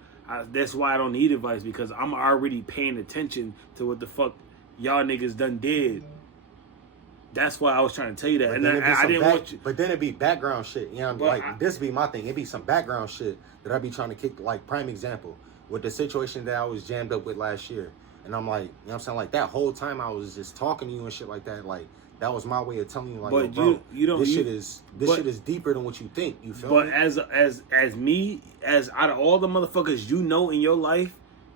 that's why I don't need advice because I'm already paying attention to what the fuck y'all niggas done did. That's why I was trying to tell you that. And I didn't want you. But then it'd be background shit. You know, Well, this be my thing. It'd be some background shit that I'd be trying to kick. Like, prime example, with the situation that I was jammed up with last year. And I'm like, you know what I'm saying? Like, that whole time I was just talking to you and shit like that. Like, that was my way of telling you, like, but yo, bro, this shit is deeper than what you think. You feel me? But as me, as out of all the motherfuckers you know in your life,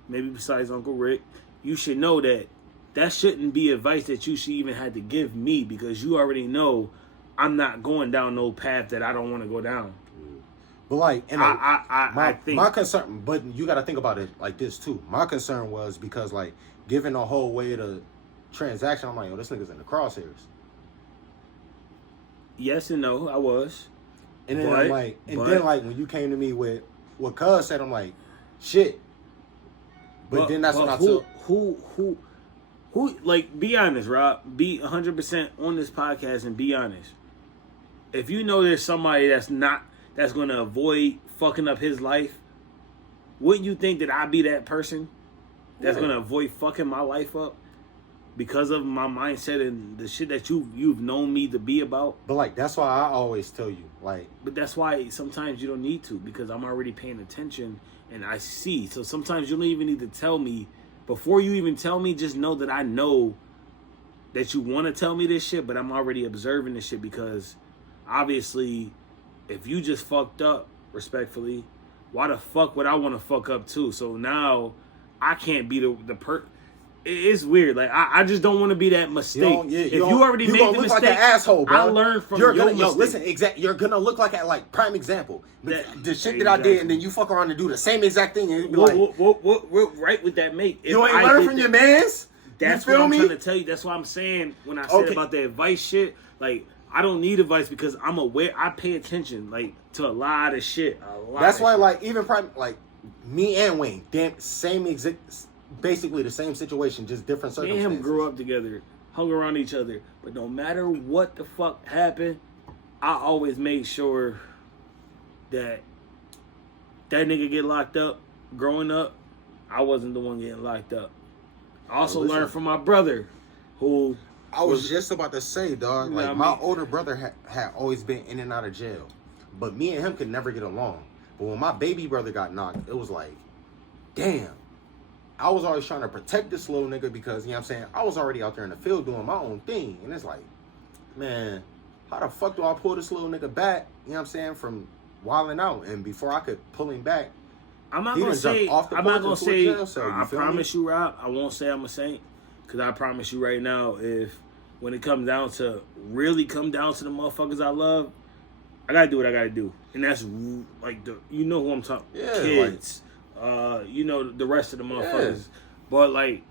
maybe besides Uncle Rick, you should know that shouldn't be advice that you should even have to give me because you already know I'm not going down no path that I don't want to go down. But like, and I think my concern, but you got to think about it like this too. My concern was because, like, given the whole way of the transaction, I'm like, yo, this nigga's in the crosshairs. Yes and no, I was. And then I'm like, then like when you came to me with what Cuz said, I'm like, shit. But then that's when I took who like, be honest, Rob. Be 100% on this podcast and be honest. If you know there's somebody that's going to avoid fucking up his life, wouldn't you think that I'd be that person that's going to avoid fucking my life up because of my mindset and the shit that you've known me to be about? But like, that's why I always tell you, like. But that's why sometimes you don't need to because I'm already paying attention and I see. So sometimes you don't even need to tell me. Before you even tell me, just know that I know that you want to tell me this shit, but I'm already observing this shit because obviously if you just fucked up, respectfully, why the fuck would I want to fuck up too? So now I can't be the it's weird. Like, I just don't want to be that mistake. If you already made the mistake, like an asshole, bro. I learned from your mistake. Yo, listen, you're gonna look like prime example. The shit that I did, and then you fuck around and do the same exact thing, and be like, what right with that make? You ain't learn from your mans. That's what I'm trying to tell you. That's what I'm saying when I said about the advice shit. Like, I don't need advice because I'm aware. I pay attention like to a lot of shit. That's why, like, even like me and Wayne, basically the same situation, just different Me and circumstances. him grew up together, hung around each other, but no matter what the fuck happened, I always made sure that nigga get locked up. Growing up, I wasn't the one getting locked up. I also learned from my brother, who I was just about to say, dog. You know Like, what I my mean? older brother had always been in and out of jail, but me and him could never get along. But when my baby brother got knocked, it was like, damn. I was always trying to protect this little nigga because, you know what I'm saying, I was already out there in the field doing my own thing. And it's like, man, how the fuck do I pull this little nigga back, you know what I'm saying, from wilding out? And before I could pull him back, I'm not he gonna done jumped say. off the I'm not porch gonna into a say. jail cell, you I feel promise you, Rob. I won't say I'm a saint, because I promise you right now, if when it comes down to really come down to the motherfuckers I love, I gotta do what I gotta do, and that's like you know who I'm talking. Yeah, kids. You know the rest of the motherfuckers, but like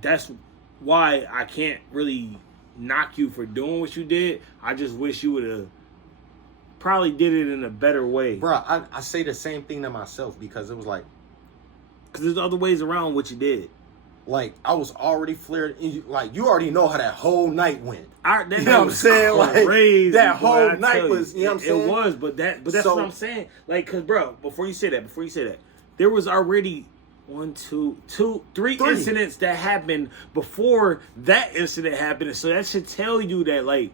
that's why I can't really knock you for doing what you did. I just wish you would have probably did it in a better way. Bro, I say the same thing to myself because it was like, Because there's other ways around what you did. like, I was already flared. And you already know how that whole night went. That You know what I'm saying? Like, crazy, that boy, whole I night tell was, you know what I'm saying? It was, but that's So- what I'm saying. Like, cause bro, before you say that, there was already 3 incidents that happened before that incident happened. So that should tell you that, like,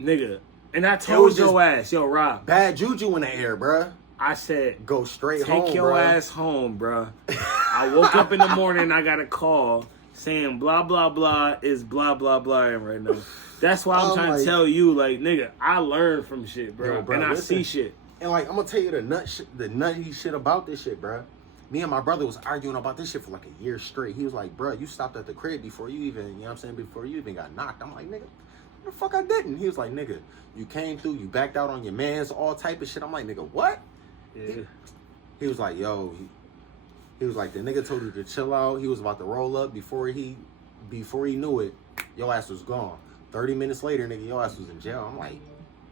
nigga. And I told was your ass, yo, Rob. Bad juju in the air, bruh. I said, Go straight home, take your bruh. ass home, bro. I woke up in the morning, I got a call saying blah, blah, blah is blah, blah, blah right now. That's why I'm trying to tell you, like, nigga, I learned from shit, bro. Yo, bro, and I listen. see shit. And, like, I'm gonna tell you the nutty shit about this shit, bruh. Me and my brother was arguing about this shit for like a year straight. He was like, bruh, you stopped at the crib before you even, you know what I'm saying, before you even got knocked. I'm like, nigga, the fuck I didn't. He was like, nigga, you came through, you backed out on your mans, all type of shit. I'm like, nigga, what? Yeah. He was like, yo, he was like, the nigga told you to chill out. He was about to roll up before he knew it, your ass was gone. 30 minutes later, nigga, your ass was in jail. I'm like,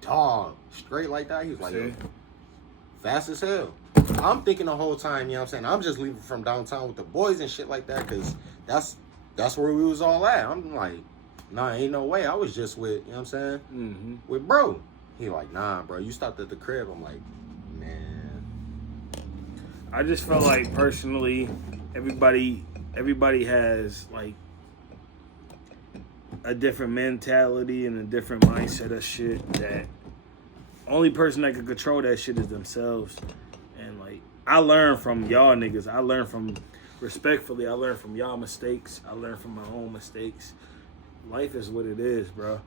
dog, straight like that. He was like, yo, fast as hell. I'm thinking the whole time, you know what I'm saying, I'm just leaving from downtown with the boys and shit like that, because that's where we was all at. I'm like, nah, ain't no way. I was just with, you know what I'm saying, Mm-hmm. with bro. He like, nah, bro, you stopped at the crib. I'm like, man. I just felt like personally, everybody has like a different mentality and a different mindset of shit. That only person that can control that shit is themselves. And like I learned from y'all niggas. I learned from respectfully. I learned from y'all mistakes. I learned from my own mistakes. Life is what it is, bro.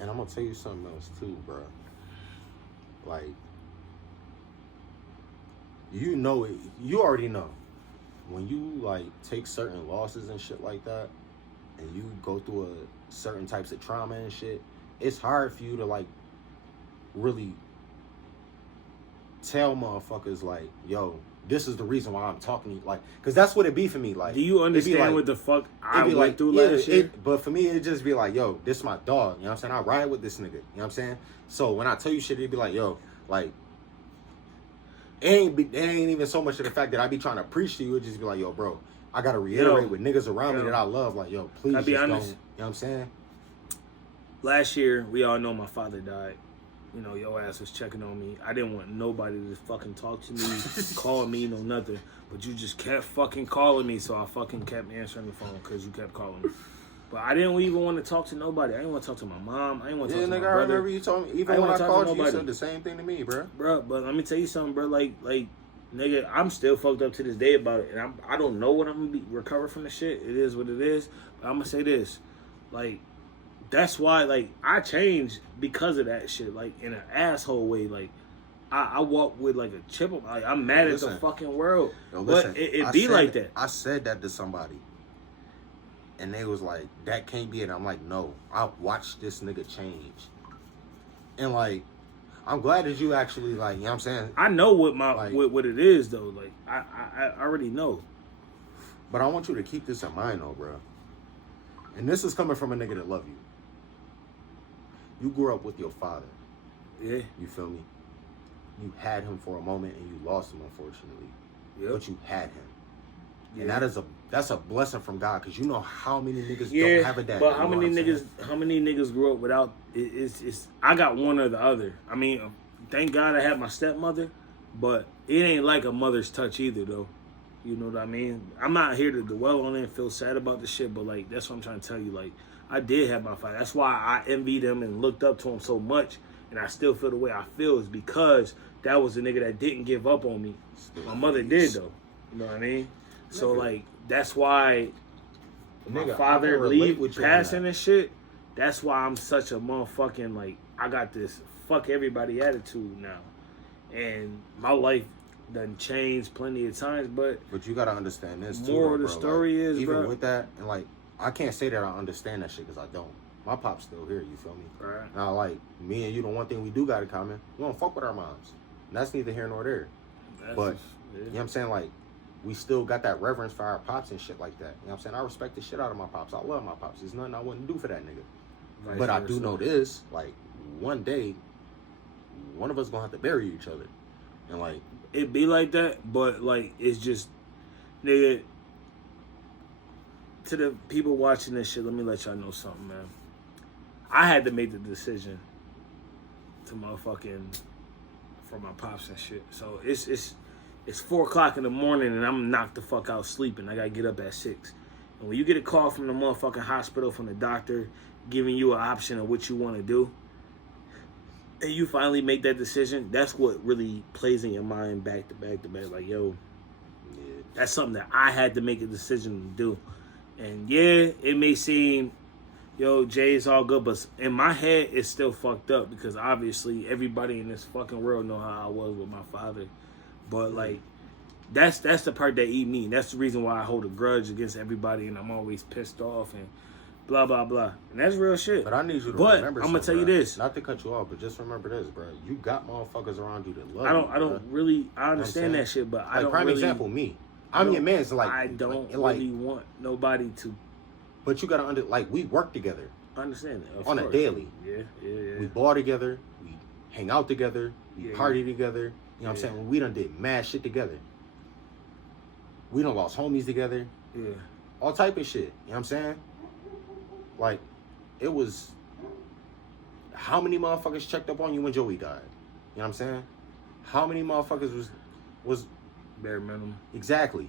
And I'm gonna tell you something else too, bro. Like, you know it. You already know when you like take certain losses and shit like that, and you go through certain types of trauma and shit. It's hard for you to like really tell motherfuckers like, yo, this is the reason why I'm talking to you, like, because that's what it be for me. Like, Do you understand like, what the fuck I it be went like, through yeah, last year? but for me, it just be like, yo, this my dog. You know what I'm saying? I ride with this nigga. You know what I'm saying? So when I tell you shit, it be like, yo, like, it ain't even so much of the fact that I be trying to preach to you. It just be like, yo, bro, I gotta reiterate with niggas around me that I love. Like, yo, please I'll be just honest. don't. You know what I'm saying? Last year, we all know my father died. You know, your ass was checking on me. I didn't want nobody to fucking talk to me, call me, no nothing. But you just kept fucking calling me, so I fucking kept answering the phone because you kept calling me. But I didn't even want to talk to nobody. I didn't want to talk to my mom. I didn't want to talk to my nigga, I brother. remember you told me, even I when I ain't wanna talk to called you, you nobody. said the same thing to me, bro. Bro, but let me tell you something, bro. Like, nigga, I'm still fucked up to this day about it, and I don't know when I'm gonna be recover from the shit. It is what it is. But I'm gonna say this, like, that's why, like, I changed because of that shit. Like, in an asshole way. Like, I walk with like a chip. Like, I'm mad at the fucking world. Yo, listen, but it be like that. I said that to somebody, and they was like, that can't be it. I'm like, no, I watched this nigga change. And like, I'm glad that you actually, like, you know what I'm saying? I know what my like, what it is though. Like, I already know. But I want you to keep this in mind though, bro. And this is coming from a nigga that love you. you grew up with your father. Yeah. You feel me? You had him for a moment and you lost him, unfortunately. Yep. But you had him. Yeah. And that's a blessing from God, because you know how many niggas Yeah, don't have a dad. but you how know many what I'm niggas? saying? How many niggas grew up without? It's. I got one or the other. I mean, thank God I had my stepmother, but it ain't like a mother's touch either, though. You know what I mean? I'm not here to dwell on it and feel sad about the shit, but like that's what I'm trying to tell you. Like I did have my father. That's why I envied him and looked up to him so much, and I still feel the way I feel is because that was the nigga that didn't give up on me. My mother did though. You know what I mean? So like that's why my Nigga, I father can relate leave with you on passing that. and shit. That's why I'm such a motherfucking like I got this fuck everybody attitude now, and my life done changed plenty of times. But But you gotta understand this too. Moral of the bro. story is, even bro. with that, and like I can't say that I understand that shit because I don't. My pop's still here. You feel me? right, Now, like me and you, the one thing we do got in common, we don't fuck with our moms. And that's neither here nor there. that's But just- you know what I'm saying? Like, we still got that reverence for our pops and shit like that. You know what I'm saying? I respect the shit out of my pops. I love my pops. There's nothing I wouldn't do for that nigga. vice But I versa. do know this, like, one day, one of us gonna have to bury each other. And like, it be like that, but like it's just nigga. To the people watching this shit, let me let y'all know something, man. I had to make the decision to motherfucking for my pops and shit. So it's 4:00 in the morning and I'm knocked the fuck out sleeping. I gotta get up at 6. And when you get a call from the motherfucking hospital from the doctor giving you an option of what you want to do, and you finally make that decision, that's what really plays in your mind back to back to back. Like, yo, yeah, that's something that I had to make a decision to do. And yeah, it may seem, yo, Jay, it's all good, but in my head, it's still fucked up because obviously everybody in this fucking world know how I was with my father. But like, that's the part that eat me. That's the reason why I hold a grudge against everybody and I'm always pissed off and blah, blah, blah. And that's real shit. but I need you to But remember I'm gonna something, tell you bruh. this. Not to cut you off, but just remember this, bro. You got motherfuckers around you that love I you, don't bruh. really, I You know understand what I'm that shit, but I Like, don't prime really. example, me. I'm your man, so like, I don't like, really want nobody to but you gotta like, we work together understand it. Of on course. a daily. Yeah. We ball together, we hang out together, we Yeah. party together. You know what I'm Yeah. saying? We done did mad shit together. We done lost homies together. Yeah. All type of shit. You know what I'm saying? Like, it was how many motherfuckers checked up on you when Joey died? You know what I'm saying? How many motherfuckers was Bare minimum. exactly?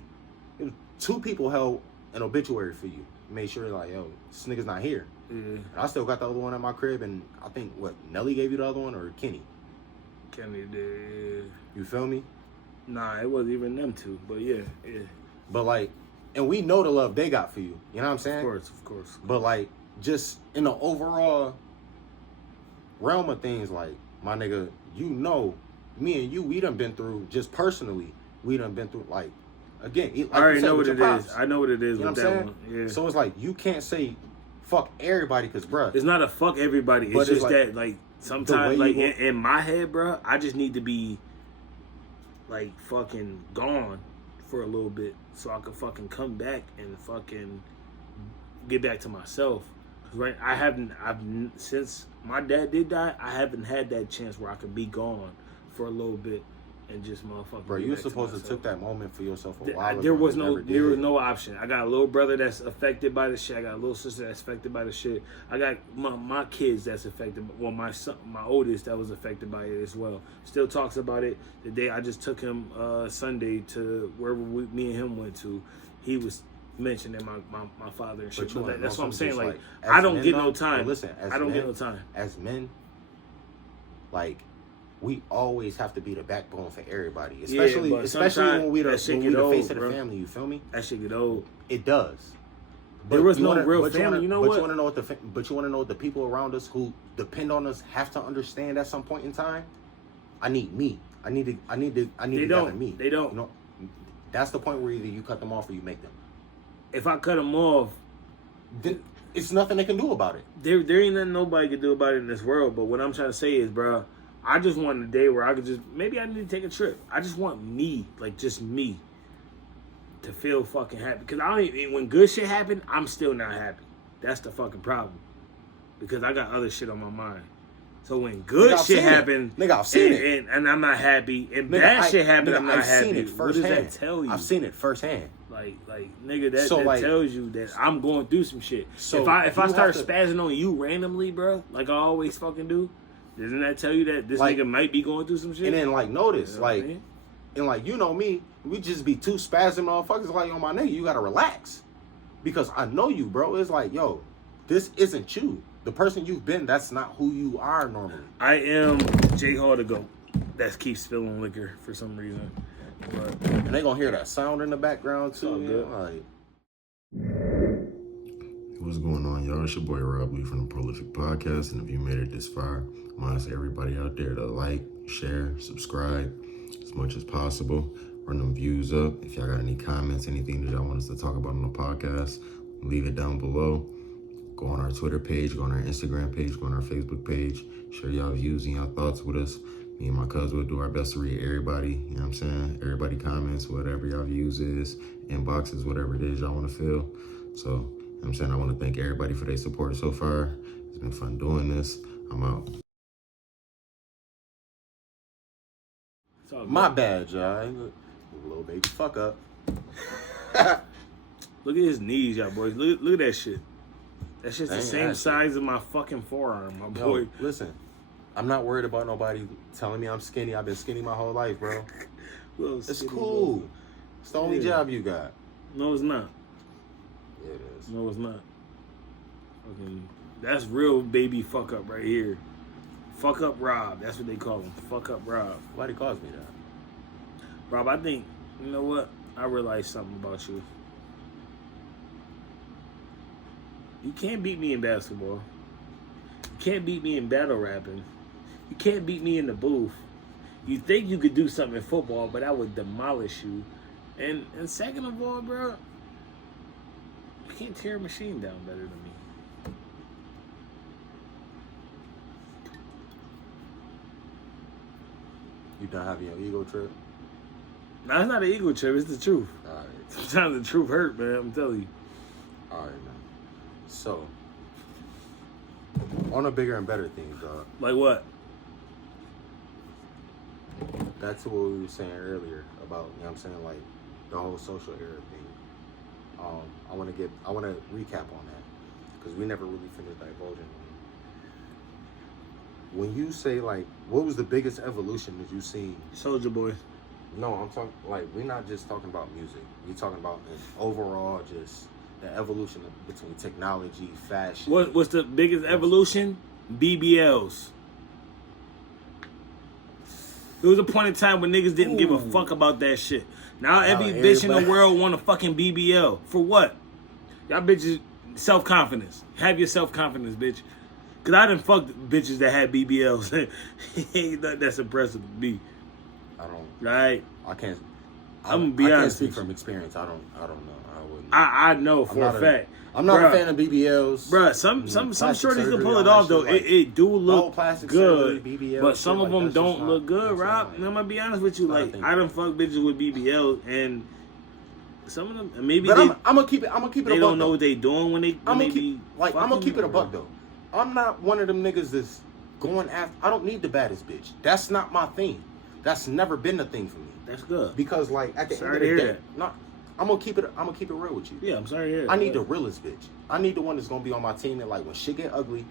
It was 2 people held an obituary for you. Made sure like, yo, this nigga's not here. Yeah. And I still got the other one at my crib, and I think Nelly gave you the other one, or Kenny. Kenny did. You feel me? Nah, it wasn't even them two, but yeah. But like, and we know the love they got for you. You know what I'm saying? Of course. But like, just in the overall realm of things, like, my nigga, you know, me and you, we done been through, just personally, we done been through, like, again, like I already you said, know with what your it pops. is. I know what it is You know with what I'm that saying? one. Yeah. So it's like, you can't say fuck everybody, because, bruh, It's not a fuck everybody. But It's it's just like, that, like, the sometimes, way like, you in my head, bro, I just need to be, like, fucking gone for a little bit so I can fucking come back and fucking get back to myself. 'Cause, right, since my dad did die, I haven't had that chance where I could be gone for a little bit and just motherfucking bro, get you were back to supposed to myself. took that moment for yourself a while ago. There was You no never there was did. no option. I got a little brother that's affected by the shit. I got a little sister that's affected by the shit. I got my kids that's affected. Well, my son, my oldest, that was affected by it as well. Still talks about it. The day I just took him Sunday to wherever me and him went to, he was mentioning my father and shit. But you But wanna know that's what I'm something, saying. just Like, as I don't men, get though, no time. but listen, as I don't get men- no time. As men, like, we always have to be the backbone for everybody, especially but especially sometimes when we that shit the get face old, of the bro. family. You feel me? That shit get old. It does. There was no real but family. You know but what? you want to know what but you want to know what the people around us who depend on us have to understand at some point in time. I need me. I need to They gather don't. me. They don't. You know, that's the point where either you cut them off or you make them. If I cut him off, Then it's nothing they can do about it. there ain't nothing nobody can do about it in this world. But what I'm trying to say is, bro, I just want a day where I could just, maybe I need to take a trip. I just want me, like just me, to feel fucking happy. Because I don't even, when good shit happen, I'm still not happy. That's the fucking problem. Because I got other shit on my mind. So when good Nigga, I've shit seen it. happen, Nigga, I've seen it. and I'm not happy, and Nigga, bad shit happen, nigga, I'm not I've happy. seen it What does firsthand. that tell you? I've seen it firsthand. Like nigga, that, So, that like, tells you that I'm going through some shit. So if I you start have to- spazzing on you randomly, bro, like I always fucking do, doesn't that tell you that this Like, nigga might be going through some shit? And then like notice, You know what I like, mean? and like you know me, we just be two spazzing motherfuckers. Like, on my nigga, you gotta relax, because I know you, bro. It's like, yo, this isn't you. The person you've been, that's not who you are normally. I am J Hall the GOAT. That keeps spilling liquor for some reason. But And they gonna hear that sound in the background too. all good. Like, What's going on, y'all? It's your boy Rob Lee from the Prolific Podcast, and if you made it this far, I want to ask everybody out there to like, share, subscribe as much as possible. Run them views up. If y'all got any comments, anything that y'all want us to talk about on the podcast, leave it down below. Go on our Twitter page, go on our Instagram page, go on our Facebook page. Share y'all views and y'all thoughts with us. Me and my cousin will do our best to read everybody, you know what I'm saying? Everybody comments, whatever y'all views is, inboxes, whatever it is y'all want to feel. So, you know what I'm saying? I want to thank everybody for their support so far. It's been fun doing this. I'm out. it's all good. my bad, y'all. Little baby fuck up. Look at his knees, y'all boys. Look at that shit. That shit's the Dang, same that size as my fucking forearm, my Yo, boy. listen, I'm not worried about nobody telling me I'm skinny. I've been skinny my whole life, bro. Little It's skinny cool. brother. It's the only Yeah. job you got. No, it's not. Yeah, it is. No, it's not. Fucking, that's real baby fuck up right here. Fuck up Rob. That's what they call him. Fuck up Rob. Nobody calls me that. Rob, I think, you know what? I realized something about you. You can't beat me in basketball. You can't beat me in battle rapping. You can't beat me in the booth. You think you could do something in football, but I would demolish you. And second of all, bro, you can't tear a machine down better than me. You done having your ego trip? Now, it's not an ego trip. It's the truth. All right. Sometimes the truth hurt, man. I'm telling you. All right, man. So, on a bigger and better thing, dog. Like what? Back to what we were saying earlier about, you know what I'm saying, like the whole social era thing. I want to recap on that because we never really finished divulging on it. When you say, like, what was the biggest evolution that you've seen? Soldier Boy. No, I'm talking, like, we're not just talking about music. We're talking about overall just the evolution between technology, fashion. What's the biggest evolution? BBLs. There was a point in time when niggas didn't give a fuck about that shit. Now every bitch in the everybody- world want a fucking BBL. For what? Y'all bitches, self-confidence. Have your self-confidence, bitch. Cause I done fucked bitches that had BBLs. Ain't nothing that's impressive to me. I don't. Right? I can't. I'm gonna be I can't honest speak with you. from experience. I don't know. I wouldn't. I know for not a fact. I'm not Bruh. a fan of BBLs. Bruh, some plastic shorties can surgery, pull it all off that though. shit, like, It do whole look plastic good, surgery, BBL but shit, some like, of them that's don't just not- look good, that's Rob. not- And I'm gonna be honest with you, not a like thing. I done fuck bitches with BBL, and some of them maybe But they I'm gonna keep it. I'm gonna keep it. they a don't buck, know though. what they doing when they I'm when gonna they keep be I'm gonna fucking, keep it a or- buck though. I'm not one of them niggas that's going after. I don't need the baddest bitch. That's not my thing. That's never been the thing for me. That's good. Because like at the Sorry end of to the hear day, I'm gonna keep it real with you. Yeah, I'm sorry to hear. I need the realest bitch. I need the one that's gonna be on my team that, like, when shit get ugly, you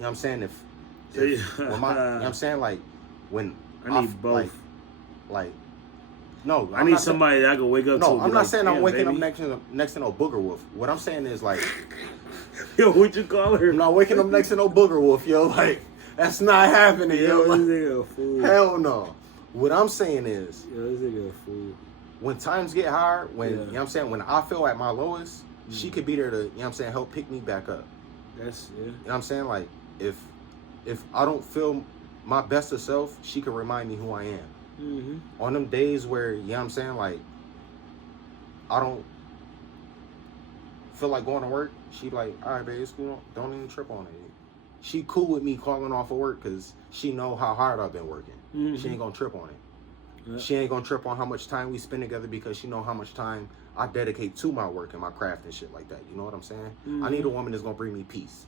know what I'm saying? If when my, you know what I'm saying, like, when I need both. like no, I need somebody that I can wake up to. No, and I'm be not like, saying I'm "Damn, waking baby." up next to no booger wolf. What I'm saying is, like, Yo, what you call her? I'm not waking up next to no booger wolf, yo. Like, that's not happening, yo. Yo, this Like, nigga a fool. hell no. What I'm saying is, Yo, this nigga a fool. when times get hard, when, Yeah. you know what I'm saying, when I feel at my lowest, she could be there to, you know what I'm saying, help pick me back up. That's yeah. You know what I'm saying? Like, if I don't feel my best of self, she can remind me who I am. Mm-hmm. On them days where, you know what I'm saying, like, I don't feel like going to work, she be like, all right, babe, it's cool. Don't even trip on it. She cool with me calling off of work because she know how hard I've been working. Mhm. She ain't gonna trip on it. Yeah. She ain't gonna trip on how much time we spend together because she know how much time I dedicate to my work and my craft and shit like that. You know what I'm saying? I need a woman that's gonna bring me peace.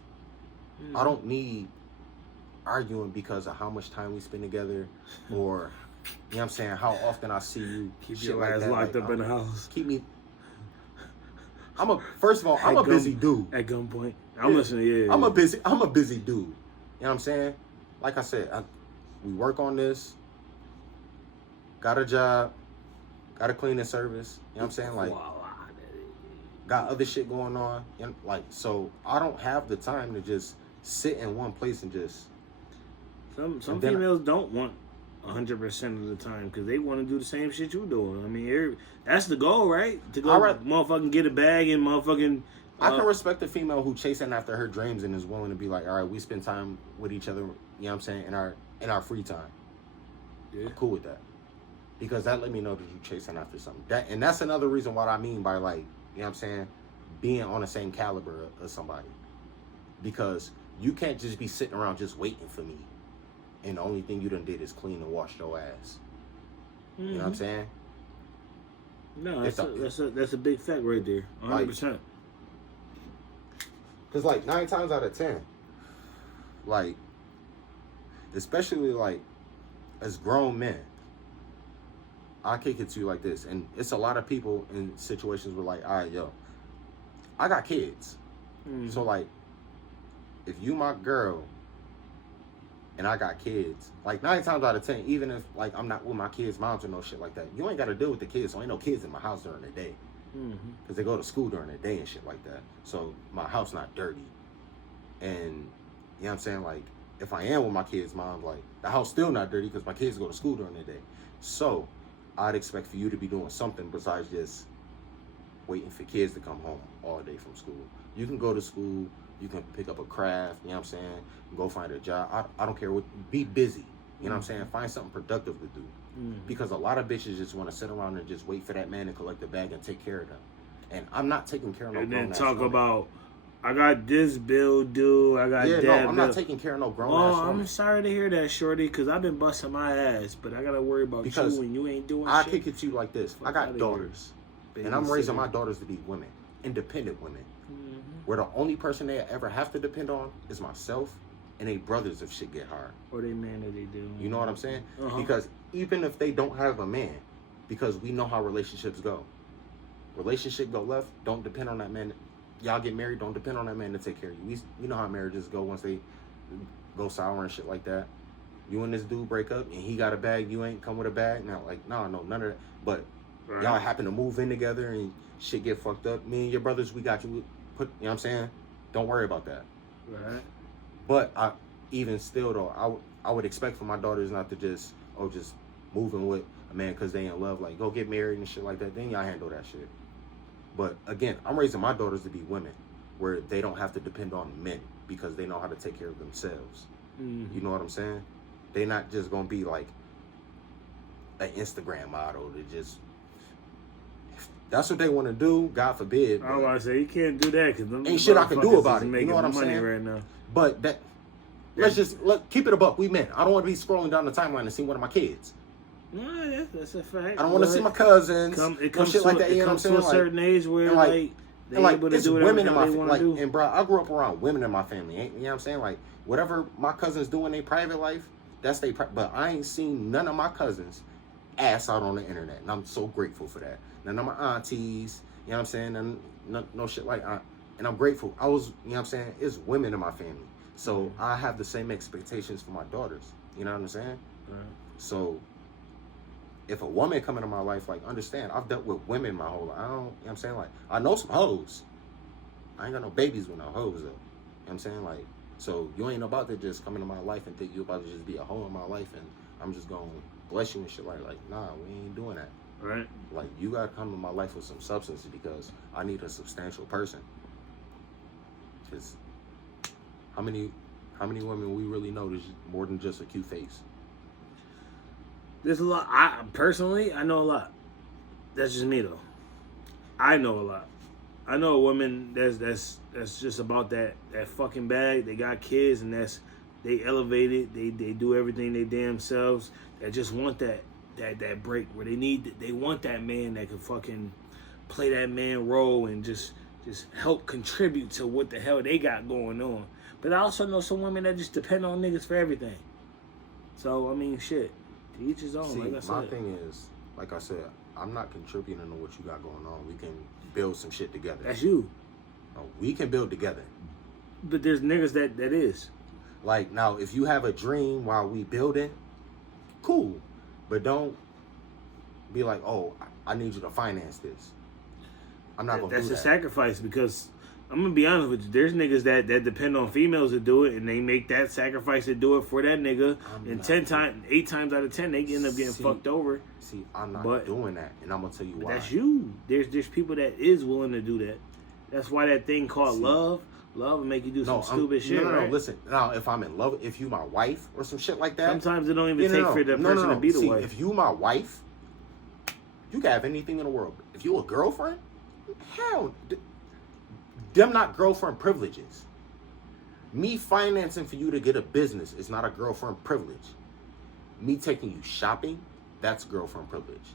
I don't need arguing because of how much time we spend together, or you know what I'm saying, how often I see you. Keep shit your like ass that. locked Like, up in the house. Keep me. First of all, I'm a busy dude. At gunpoint. I'm listening. Yeah. I'm a busy dude. You know what I'm saying? Like I said, we work on this. Got a job. Got a cleaning service. You know what I'm saying? Like, got other shit going on. And like, so I don't have the time to just sit in one place and just. Some females don't want 100% of the time because they want to do the same shit you doing. I mean, that's the goal, right? To go motherfucking get a bag and motherfucking. I can respect a female who chasing after her dreams and is willing to be like, all right, we spend time with each other. You know what I'm saying? In our free time. Yeah. I'm cool with that, because that let me know that you chasing after something. And that's another reason what I mean by, like, you know what I'm saying, being on the same caliber of somebody, because you can't just be sitting around just waiting for me, and the only thing you done did is clean and wash your ass. Mm-hmm. You know what I'm saying? No, that's a big fact right there. 100%. Because, like, 9 times out of 10, like, especially, like, as grown men, I kick it to you like this. And it's a lot of people in situations where, like, all right, yo, I got kids. Mm-hmm. So, like, if you my girl and I got kids, like, 9 times out of 10, even if, like, I'm not with my kids' moms or no shit like that, you ain't got to deal with the kids. So ain't no kids in my house during the day. Because they go to school during the day and shit like that. So my house not dirty. And, you know what I'm saying? Like, if I am with my kids' mom, like, the house still not dirty because my kids go to school during the day. So I'd expect for you to be doing something besides just waiting for kids to come home all day from school. You can go to school. You can pick up a craft. You know what I'm saying? Go find a job. I don't care what. Be busy. You know what I'm saying? Find something productive to do. Because a lot of bitches just want to sit around and just wait for that man to collect the bag and take care of them. And I'm not taking care of no grown ass. And then talk about, I got this bill due, I got that bill. I'm not taking care of no grown ass woman. I'm sorry to hear that, shorty, because I've been busting my ass, but I got to worry about you when you ain't doing shit. I kick it to you like this. I got daughters. And I'm raising my daughters to be women. Independent women. Where the only person they ever have to depend on is myself and they brothers if shit get hard. Or they man that they do. You know what I'm saying? Because even if they don't have a man, because we know how relationships go. Relationship go left, don't depend on that man. Y'all get married, don't depend on that man to take care of you. We know how marriages go once they go sour and shit like that. You and this dude break up and he got a bag, you ain't come with a bag. Now, like, no, none of that. But y'all happen to move in together and shit get fucked up. Me and your brothers, we got you. You know what I'm saying? Don't worry about that. Right. But even still though, I would expect for my daughters not to just moving with a man because they in love, like go get married and shit like that. Then y'all handle that shit. But again, I'm raising my daughters to be women where they don't have to depend on men because they know how to take care of themselves. You know what I'm saying? They not just gonna be like an Instagram model to just. That's what they want to do. God forbid. I was about to say you can't do that because ain't shit I can do about it. You know what I'm saying? Right now. But that. Let's just keep it a buck. We men. I don't want to be scrolling down the timeline and see one of my kids. No, that's a fact. I don't want to see my cousins. It comes shit to, like that. You know what I'm saying? To a certain age where they able to it's do whatever women in my they want to do. And bro, I grew up around women in my family. You know what I'm saying? Like whatever my cousins do in their private life, that's their. But I ain't seen none of my cousins ass out on the internet, and I'm so grateful for that. None of my aunties. You know what I'm saying? And no shit like and I'm grateful. You know what I'm saying? It's women in my family. So I have the same expectations for my daughters. You know what I'm saying? So if a woman come into my life, like understand, I've dealt with women my whole life. You know what I'm saying? Like I know some hoes. I ain't got no babies with no hoes though. You know what I'm saying? Like, so you ain't about to just come into my life and think you about to just be a hoe in my life and I'm just gonna bless you and shit like nah, we ain't doing that. Right. Like you gotta come to my life with some substance because I need a substantial person. Cause how many women we really know there's more than just a cute face? There's a lot. I know a lot. That's just me though. I know a lot. I know a woman that's just about that fucking bag. They got kids and they elevated. They do everything they damn selves. They just want that break where they want that man that can fucking play that man role and just help contribute to what the hell they got going on. But I also know some women that just depend on niggas for everything. So, I mean, shit. To each his own, See, like I said. my thing is, like I said, I'm not contributing to what you got going on. We can build some shit together. That's you. No, we can build together. But there's niggas that is. Like, now, if you have a dream while we building, cool. But don't be like, oh, I need you to finance this. I'm not going to do that. That's a sacrifice because I'm going to be honest with you. There's niggas that depend on females to do it and they make that sacrifice to do it for that nigga. And 8 times out of 10, they end up getting fucked over. See, I'm not doing that. And I'm going to tell you why. That's you. There's people that is willing to do that. That's why that thing called love will make you do some stupid shit. No, listen. Now, if I'm in love, if you my wife or some shit like that. Sometimes it don't even take for the person to be the wife. If you my wife, you can have anything in the world. If you a girlfriend, hell, them not girlfriend privileges. Me financing for you to get a business is not a girlfriend privilege. Me taking you shopping, that's girlfriend privilege.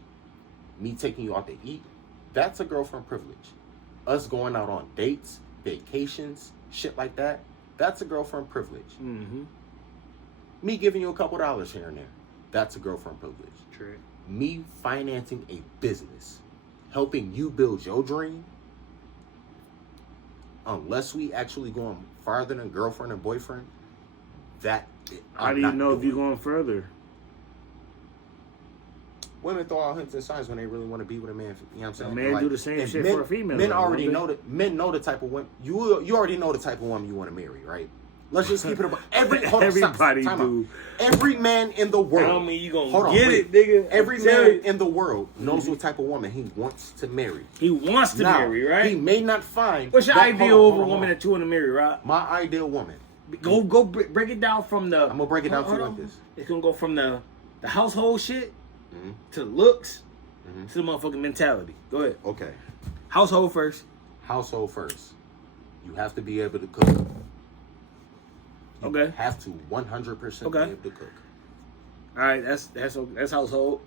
Me taking you out to eat, that's a girlfriend privilege. Us going out on dates, vacations, shit like that, that's a girlfriend privilege. Mm-hmm. Me giving you a couple dollars here and there, that's a girlfriend privilege. True. Me financing a business, helping you build your dream, unless we actually going farther than girlfriend and boyfriend, how do you know if you're going further? Women throw out hints and signs when they really want to be with a man. You know what I'm saying? A man do the same shit for a female. Men already know that. Men know the type of woman you already know the type of woman you want to marry, right? Let's just keep it about everybody do. Every man in the world. Tell me you gonna get it, nigga. Every man in the world knows what type of woman he wants to marry. He wants to marry, right? He may not find. What's your ideal of a woman that you want to marry, Rob? My ideal woman. Go break it down from the. I'm gonna break it down to you like this. It's gonna go from the household shit to the looks to the motherfucking mentality. Go ahead. Okay. Household first. Household first. You have to be able to cook. You have to 100% be able to cook. All right, that's household.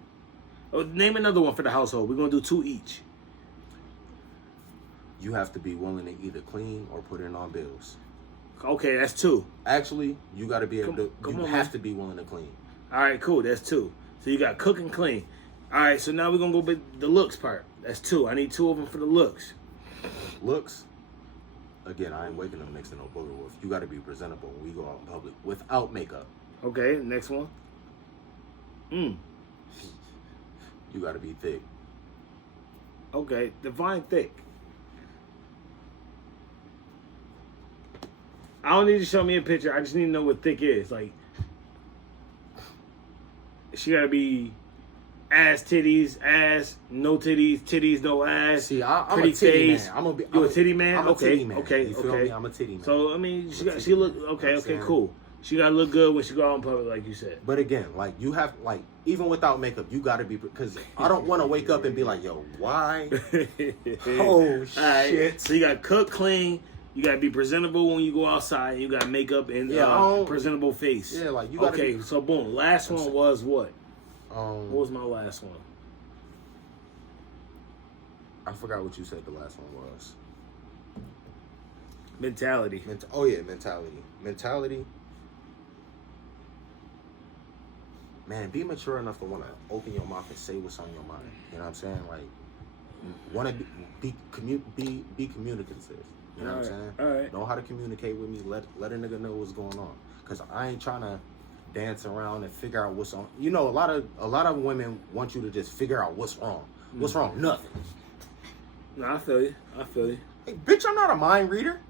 Oh, name another one for the household. We're gonna do 2 each. You have to be willing to either clean or put in on bills. Okay, that's 2. Actually, you got to be able to. You have to be willing to clean. All right, cool. That's 2. So you got cook and clean. All right, so now we're gonna go with the looks part. That's 2. I need 2 of them for the looks. Looks. Again, I ain't waking up next to no booger wolf. You got to be presentable when we go out in public without makeup. Okay, next one. You got to be thick. Okay, define thick. I don't need you to show me a picture. I just need to know what thick is. Like, she got to be ass, titties, ass, no titties, titties, no ass. See, I'm pretty a titty face. man. You a titty man? I'm a titty man. Okay. You feel me? I'm a titty man. So I mean, she look okay, cool. She gotta look good when she go out in public, like you said. But again, like you have, like even without makeup, you gotta be, because I don't want to wake up and be like, yo, why? Oh shit! Right. So you gotta cook, clean. You gotta be presentable when you go outside. You got makeup and presentable face. Yeah, like you gotta. Okay, so boom. Last one was what? What was my last one? I forgot what you said the last one was. Mentality. Mentality. Man, be mature enough to want to open your mouth and say what's on your mind. You know what I'm saying? Like, want to be communicative. You know what I'm saying? All right. Know how to communicate with me. Let a nigga know what's going on. Cause I ain't trying to dance around and figure out what's on. You know, a lot of women want you to just figure out what's wrong. What's wrong? Nothing. No, I feel you. Hey, bitch, I'm not a mind reader.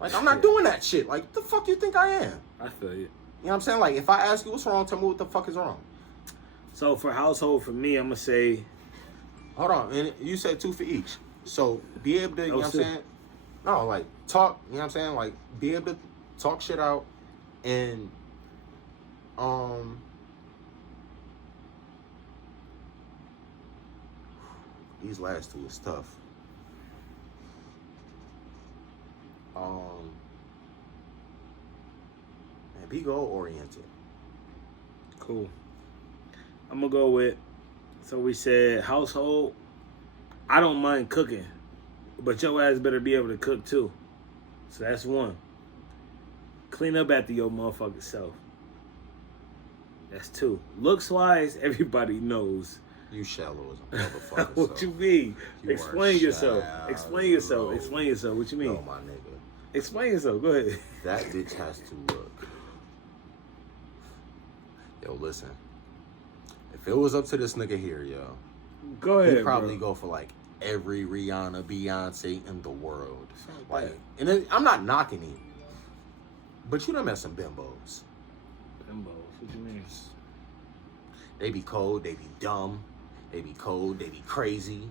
Like, I'm not doing that shit. Like, the fuck you think I am? I feel you. You know what I'm saying? Like, if I ask you what's wrong, tell me what the fuck is wrong. So for household, for me, I'm gonna say. Hold on, and you said 2 for each. So be able to, you know what I'm saying? No, like talk. You know what I'm saying? Like be able to talk shit out, and these last 2 is tough. And be goal oriented. Cool. I'm gonna go with. So we said household. I don't mind cooking, but your ass better be able to cook too. So that's 1. Clean up after your motherfucking self. That's 2. Looks wise, everybody knows. You shallow as a motherfucker. What so you mean? you Explain are yourself. shallow. Explain yourself. Explain yourself. What you mean? Yo, my nigga. Explain yourself. Go ahead. That bitch has to look. Yo, listen. If it was up to this nigga here, yo, Go ahead. he'd probably bro. go for like every Rihanna, Beyonce in the world. Like, Like, and then, I'm not knocking him, but you done met some bimbos. Bimbos. What you mean? They be cold, they be dumb, they be cold, they be crazy.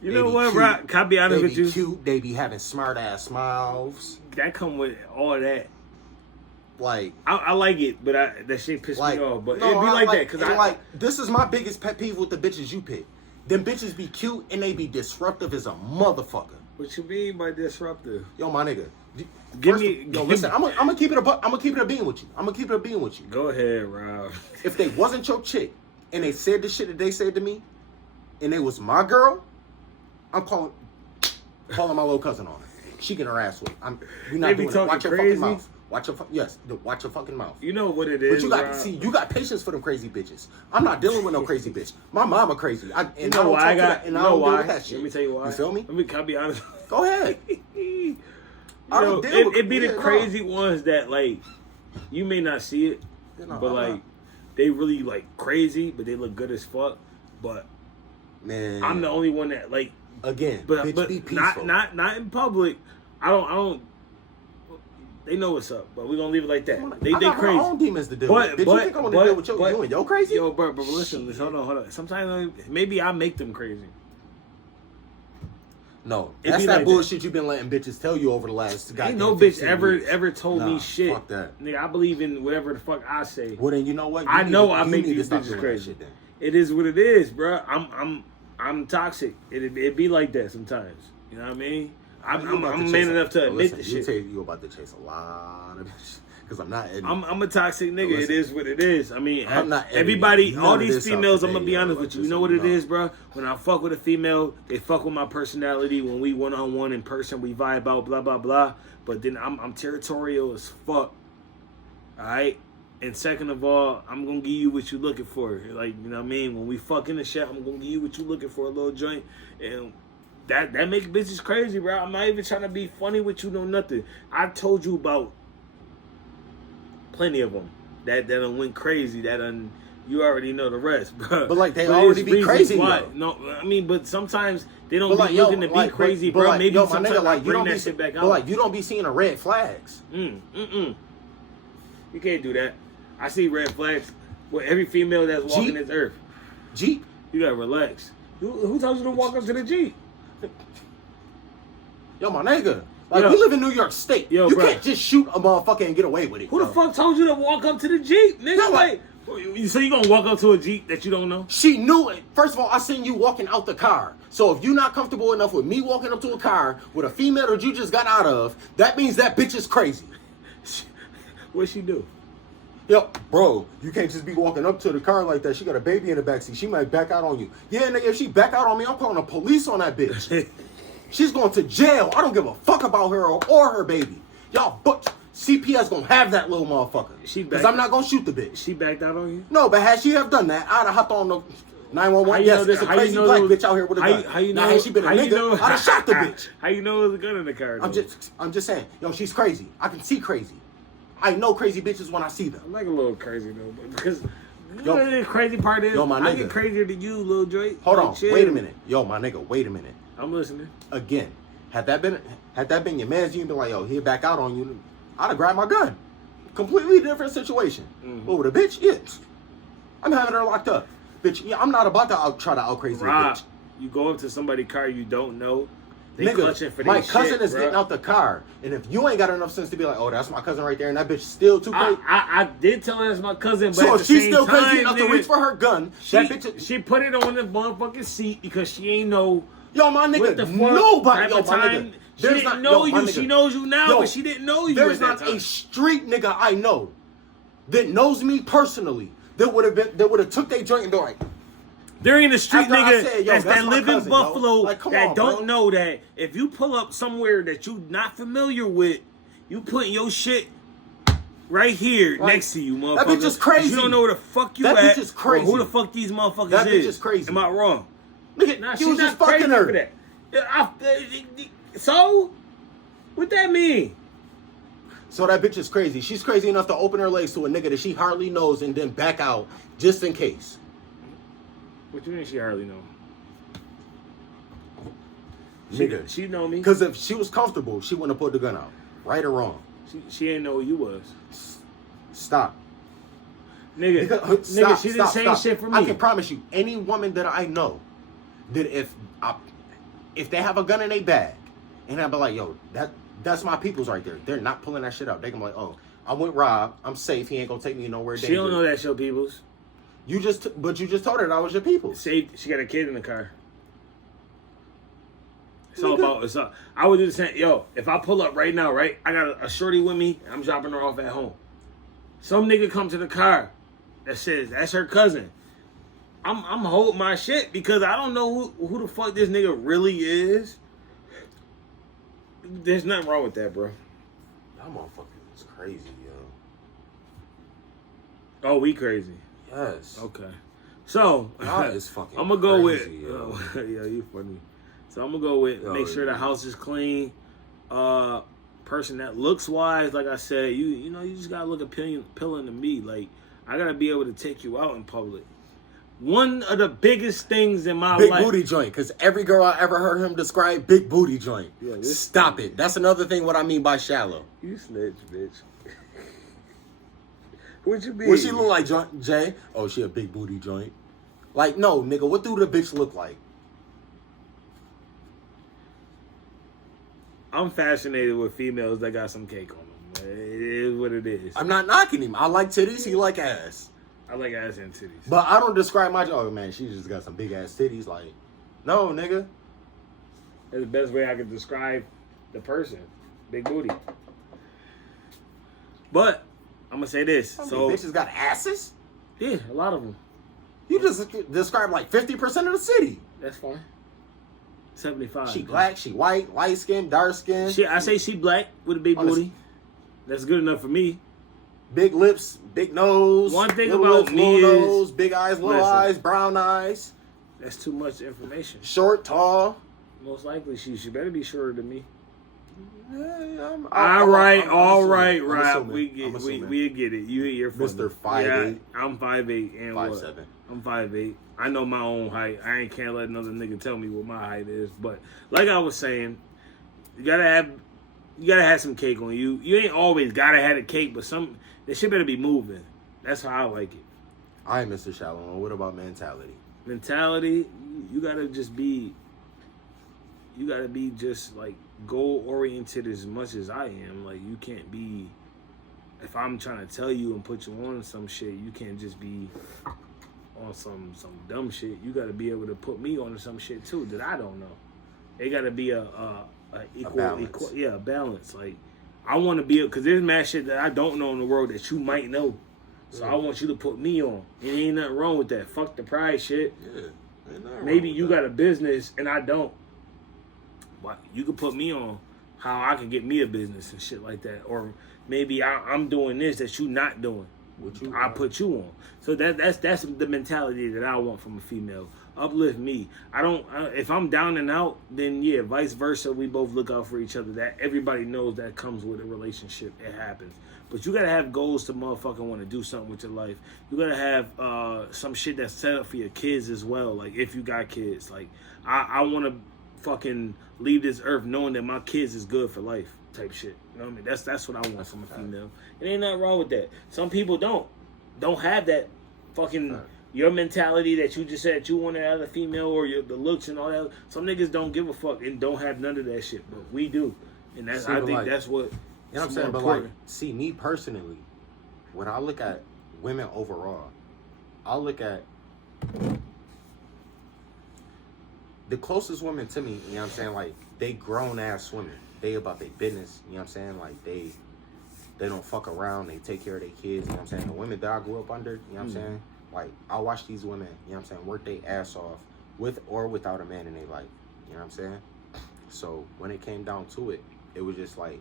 You They know be what, cute. bro? Can I be honest They with be you? cute, they be having smart ass smiles. That come with all that. Like, I like it, but that shit pissed like me off. But no, it'd be I like that because and I like this is my biggest pet peeve with the bitches you pick. Them bitches be cute and they be disruptive as a motherfucker. What you mean by disruptive? Yo, my nigga. Give First, me- yo, give listen. me- I'm gonna keep it I'm gonna keep it a being with you. I'm gonna keep it a being with you. Go ahead, Rob. If they wasn't your chick and they said the shit that they said to me, and they was my girl, I'm calling my little cousin on her. She getting her ass whipped. You're not They be doing it. talking Watch your crazy? fucking mouth. Watch your fucking mouth. You know what it But is. you got Rob. you got patience for them crazy bitches. I'm not dealing with no crazy bitch. My mama crazy. You know why I got? and You I know don't deal why? with that shit. Let me tell you why. You feel me? Can I be honest? Go ahead. You I know, don't deal with it be the yeah, no. crazy ones that like you may not see it, You know, but I'm like not- they really like crazy, but they look good as fuck. But man, I'm the only one that like, again. but bitch, be peaceful. not in public. I don't. They know what's up, but we gonna leave it like that. They I got crazy. my own demons to deal But- with. Bitch, but- you think I'm gonna but- deal with but- you and yo crazy? Yo, bro, but listen, hold on. Sometimes maybe I make them crazy. No, It that's be that like bullshit you've been letting bitches tell you over the last Ain't goddamn no 15 bitch years. ever told Nah, me shit. fuck that. Nigga, I believe in whatever the fuck I say. Well, then you know what? You I need know to- I you make need to these stop bitches doing that crazy. shit then. It is what it is, bro. I'm toxic. It be like that sometimes. You know what I mean? I'm man enough to admit listen, the you shit. tell you about to chase a lot of bitches because I'm not. I'm a toxic nigga. Listen, it is what it is. I mean, I'm not editing everybody, none all of these this out females. I'm today, gonna be yo, honest like, with you. You just know so what you it know. is, bro? When I fuck with a female, they fuck with my personality. When we one on one in person, we vibe out, blah blah blah. But then I'm territorial as fuck. All right. And second of all, I'm gonna give you what you looking for. Like, you know what I mean? When we fucking the shit, I'm gonna give you what you looking for, a little joint. And that makes bitches crazy, bro. I'm not even trying to be funny with you, no nothing. I told you about plenty of them that done went crazy. You already know the rest, bro. But, like, they it's already be reasons crazy, why. though. No, I mean, but sometimes they don't But be like, yo, looking to be like, crazy, but bro. like, Maybe yo, my sometimes nigga, like, I you bring don't that be, shit back but out. like, you don't be seeing the red flags. You can't do that. I see red flags with every female that's walking Jeep. this earth. Jeep, You gotta relax. Who tells you to walk up to the Jeep? yo, my nigga. Like, Yo. we live in New York State. Yo, you bro. can't just shoot a motherfucker and get away with it. Who the yo. fuck told you to walk up to the Jeep, nigga? Yo, Like, so you gonna walk up to a Jeep that you don't know? She knew it. First of all, I seen you walking out the car. So if you're not comfortable enough with me walking up to a car with a female that you just got out of, that means that bitch is crazy. What she do? Yo, bro, you can't just be walking up to the car like that. She got a baby in the backseat. She might back out on you. Yeah, nigga, if she back out on me, I'm calling the police on that bitch. She's going to jail. I don't give a fuck about her or her baby. Y'all, but CPS gonna have that little motherfucker. She Because back- I'm not gonna shoot the bitch. She backed out on you? No, but had she have done that, I'd have hopped on the 911. How you Yes, know there's that- a how you crazy know black those- bitch out here with a gun. How you know? Now, had she been a how you nigga, know- I'd have shot the bitch. How you know there's a gun in the car? Though? I'm just saying, yo, she's crazy. I can see crazy. I know crazy bitches when I see them. I'm like a little crazy though, but because you Yo. know what the crazy part is? Yo, my I nigga. get crazier than you, little Drake. Hold Like, on, chill. wait a minute. Yo, my nigga, wait a minute. I'm listening. Again, had that been your man's, you'd be like, yo, he'll back out on you. I'd have grabbed my gun. Completely different situation. Mhm. But with a bitch, yeah, I'm having her locked up. Bitch, yeah, I'm not about to try to out crazy a Rob, bitch. you go up to somebody's car you don't know. They Nigga, clutching for my their cousin shit, is bruh. getting out the car, and if you ain't got enough sense to be like, oh, that's my cousin right there, and that bitch still too crazy. I did tell her that's my cousin, but So at if the she's same still time, crazy enough to nigga, reach for her gun, that bitch. she put it on the motherfucking seat because she ain't know Yo, my what nigga, the fuck nobody. type Yo, of my time. nigga. She didn't know you. my She nigga. knows you now, Yo, but she didn't know you. There's at not that time. a street nigga I know that knows me personally that would have took their joint and been like, There ain't a street After I nigga said, yo, that that's my live in cousin, yo. Buffalo Like, come that on, don't bro. know that if you pull up somewhere that you not familiar with, you putting your shit right here Like, next to you, motherfucker. that bitch is crazy. You don't know where the fuck you That at. bitch is crazy. Or who the fuck these motherfuckers That bitch is. is crazy. Am I wrong? Nigga, Nah, he she's was not just fucking crazy her. for that. So? What that mean? So that bitch is crazy. She's crazy enough to open her legs to a nigga that she hardly knows and then back out just in case. What you mean she hardly know? Nigga. She know me. Because if she was comfortable, she wouldn't have put the gun out. Right or wrong? She ain't know who you was. Stop. Nigga, Stop, she did stop, the same stop. shit for me. I can promise you, any woman that I know, that if they have a gun in their bag, and I be like, yo, that's my people's right there. They're not pulling that shit out. They can be like, oh, I'm with Rob. I'm safe. He ain't gonna take me nowhere. She don't know that, your peoples. But you just told her that I was your people. She got a kid in the car. It's all Nigga. about. It's all. I would do the same. Yo, if I pull up right now, right, I got a shorty with me. I'm dropping her off at home. Some nigga come to the car that says that's her cousin. I'm holding my shit because I don't know who the fuck this nigga really is. There's nothing wrong with that, bro. That motherfucker is crazy, yo. Oh, we crazy. Yes. Okay. So Y'all is fucking I'm gonna go crazy, with yo. yeah, you funny. So I'm gonna go with Yo, make sure the house is clean. Person that looks wise, like I said, you know, you just gotta look appealing to me. Like I gotta be able to take you out in public. One of the biggest things in my Big life. booty joint, because every girl I ever heard him describe, big booty joint. Yeah, this- Stop it. That's another thing what I mean by shallow. You snitch, bitch. What you mean? What she look like, Jay? Oh, she a big booty joint. Like, no, nigga, what do the bitch look like? I'm fascinated with females that got some cake on them. It is what it is. I'm not knocking him. I like titties, he like ass. I like ass and titties. But I don't describe my, oh man, she just got some big ass titties. Like, no, nigga. That's the best way I could describe the person. Big booty. But I'm gonna say this. How many So bitches got asses? yeah, a lot of them. You just described like 50% of the city. That's fine. 75. She black, she white, light skin, dark skin. I say she black with a big Honest- booty. That's good enough for me. Big lips, big nose. One thing little about lips, me little is- nose, big eyes, little Listen. eyes, brown eyes, That's too much information. short, tall. Most likely she better be shorter than me. Yeah, All right, I'm Rob. assuming. We I'm get assuming. we get it. You're funny. Mr. 5'8". Yeah, I'm 5'8" and 5'7". what? I'm 5'8". I know my own height. I can't let another nigga tell me what my height is. But like I was saying, you gotta have some cake on you. You ain't always gotta have a cake, but this shit better be moving. That's how I like it. All right, Mr. Shallow. What about mentality? Mentality, you gotta be just like goal oriented as much as I am. Like you can't be, if I'm trying to tell you and put you on some shit, you can't just be on some dumb shit. You gotta be able to put me on some shit too that I don't know. It gotta be a balance. a balance. Like I want to be, because there's mad shit that I don't know in the world that you might know. So I want you to put me on. And ain't nothing wrong with that. Fuck the pride shit. Yeah. Maybe you got a business and I don't. But you could put me on how I can get me a business and shit like that. Or maybe I'm doing this that you not doing. I put you on. So that's the mentality that I want from a female. Uplift me. If I'm down and out, then yeah, vice versa. We both look out for each other. That everybody knows that comes with a relationship. It happens. But you gotta have goals to motherfucking want to do something with your life. You gotta have some shit that's set up for your kids as well. Like if you got kids, like I want to fucking leave this earth knowing that my kids is good for life. Type shit. You know what I mean? That's what I want from a female. It ain't nothing wrong with that. Some people don't have that fucking your mentality that you just said you wanted out of a female or the looks and all that. Some niggas don't give a fuck and don't have none of that shit, but we do, and that's See, I but think like, that's what. You know what I'm saying? But like, see, me personally, when I look at women overall, I look at the closest women to me, you know what I'm saying? Like, they grown ass women. They about their business, you know what I'm saying? Like, they don't fuck around. They take care of their kids, you know what I'm saying? The women that I grew up under, you know what I'm saying? Like, I watch these women, you know what I'm saying, work their ass off with or without a man in their life. You know what I'm saying? So when it came down to it, it was just like,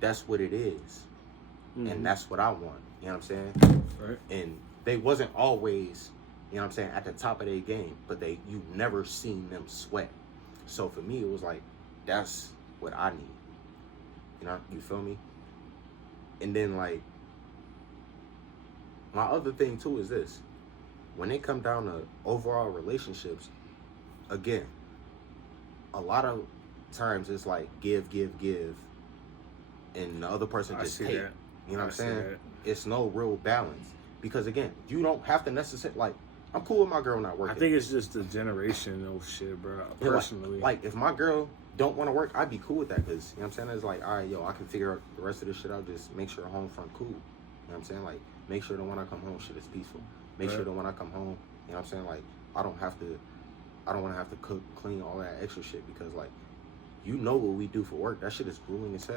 that's what it is. And that's what I want. You know what I'm saying? Right. And they wasn't always, you know what I'm saying, at the top of their game, but you never seen them sweat. So for me, it was like, that's what I need. You know, you feel me? And then, like, my other thing too is this. When it come down to overall relationships, again, a lot of times it's like give, and the other person just take. That. You know what I'm saying? That. It's no real balance. Because again, you don't have to necessarily, like, I'm cool with my girl not working. I think it's just a generational shit, bro. Personally. Like if my girl don't want to work, I'd be cool with that. Because, you know what I'm saying? It's like, all right, yo, I can figure out the rest of this shit out. Just make sure home front cool. You know what I'm saying? Like, make sure that when I come home, shit is peaceful. Make sure that when I come home, you know what I'm saying? Like, I don't want to have to cook, clean, all that extra shit. Because, like, you know what we do for work. That shit is grueling as hell.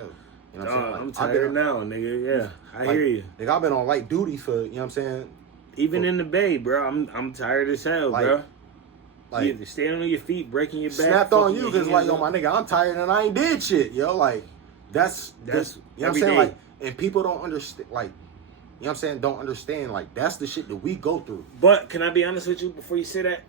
You know what I'm saying? Like, I'm tired now, nigga. Yeah, I hear you. Nigga, I've been on light duty for, you know what I'm saying? Even in the bay, bro, I'm tired as hell, Like, bro. Like, you standing on your feet, breaking your back. snapped on fucking you your because, like, hands yo, my up. nigga, I'm tired and I ain't did shit, yo. Like, that's you know what I'm every saying? day. Like, and people don't understand, like, you know what I'm saying? Don't understand, like, that's the shit that we go through. But can I be honest with you before you say that?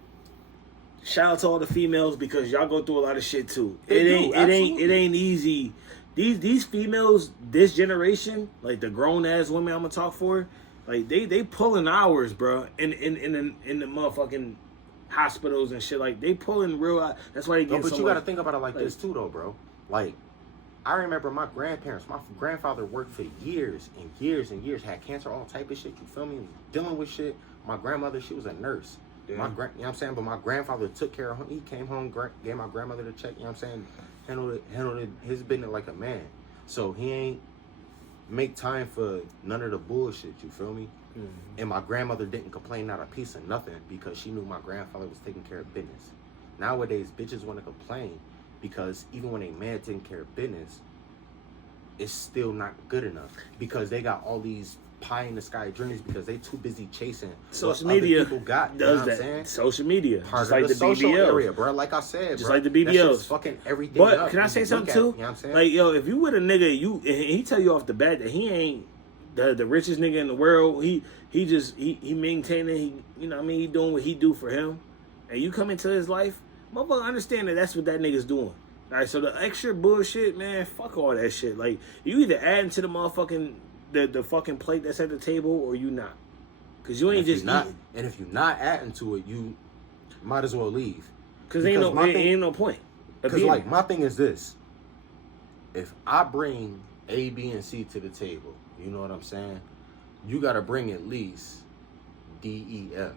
Shout out to all the females because y'all go through a lot of shit too. They It do, ain't easy. These females, this generation, like the grown ass women I'm gonna talk for, like they pulling hours, bro, in the motherfucking hospitals and shit. Like they pulling real. That's why they get. No, but so you much, gotta think about it like this too, though, bro. Like, I remember my grandparents, my grandfather worked for years and years and years, had cancer, all type of shit, you feel me? Dealing with shit. My grandmother, she was a nurse. Yeah. You know what I'm saying? But my grandfather took care of him. He came home, gave my grandmother the check, you know what I'm saying? Handled it his business like a man. So he ain't make time for none of the bullshit, you feel me? Mm-hmm. And my grandmother didn't complain not a piece of nothing because she knew my grandfather was taking care of business. Nowadays, bitches want to complain because even when a man taking care of business, it's still not good enough because they got all these pie in the sky dreams because they too busy chasing social what media other people got. You know does what I'm that. saying? Social media, Part just of like the the social BBLs. area, bro. Like I said, Just bro, like the that shit's BBLs. fucking everything But up. can I You say look something at too? it, you know what I'm saying? Like, yo, if you with a nigga, he tell you off the bat that he ain't the richest nigga in the world. He maintaining. He, you know what I mean? He doing what he do for him, and you come into his life, motherfucker, understand that that's what that nigga's doing. All right, so the extra bullshit, man, fuck all that shit. Like, you either adding to the motherfucking the fucking plate that's at the table or you not. Cause you ain't just eating. And if you're not adding to it, you might as well leave. Cause ain't no point. Because like my thing is this: if I bring A, B, and C to the table, you know what I'm saying? You gotta bring at least D, E, F.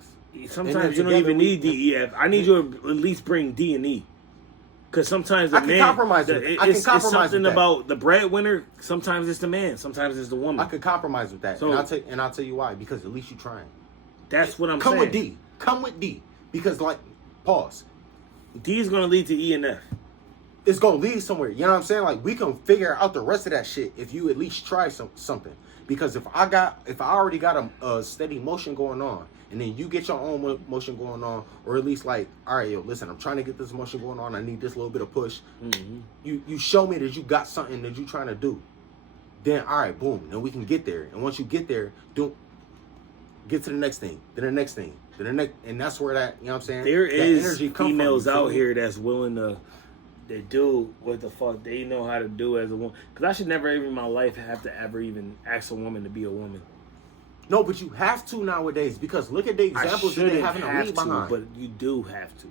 Sometimes you don't even need D, E, F. I need you to at least bring D and E. Because sometimes the I can man, compromise with it. I can it's compromise something with that. about the breadwinner. Sometimes it's the man. Sometimes it's the woman. I could compromise with that, So- and I'll tell you why. Because at least you're trying. That's what I'm Come saying. with D. Come with D. Because like, pause. D is gonna lead to E and F. It's gonna lead somewhere. You know what I'm saying? Like we can figure out the rest of that shit if you at least try something. Because if I already got a steady motion going on, and then you get your own motion going on, or at least like, all right, yo, listen, I'm trying to get this motion going on. I need this little bit of push. Mm-hmm. You show me that you got something that you trying to do. Then all right, boom, then we can get there. And once you get there, get to the next thing, then the next thing, then the next, and that's where that, you know what I'm saying? There that is energy come females from, you out feel me? here that's willing to do what the fuck they know how to do as a woman. Because I should never even in my life have to ever even ask a woman to be a woman. No, but you have to nowadays because look at the examples that they have in the lead behind. But you do have to,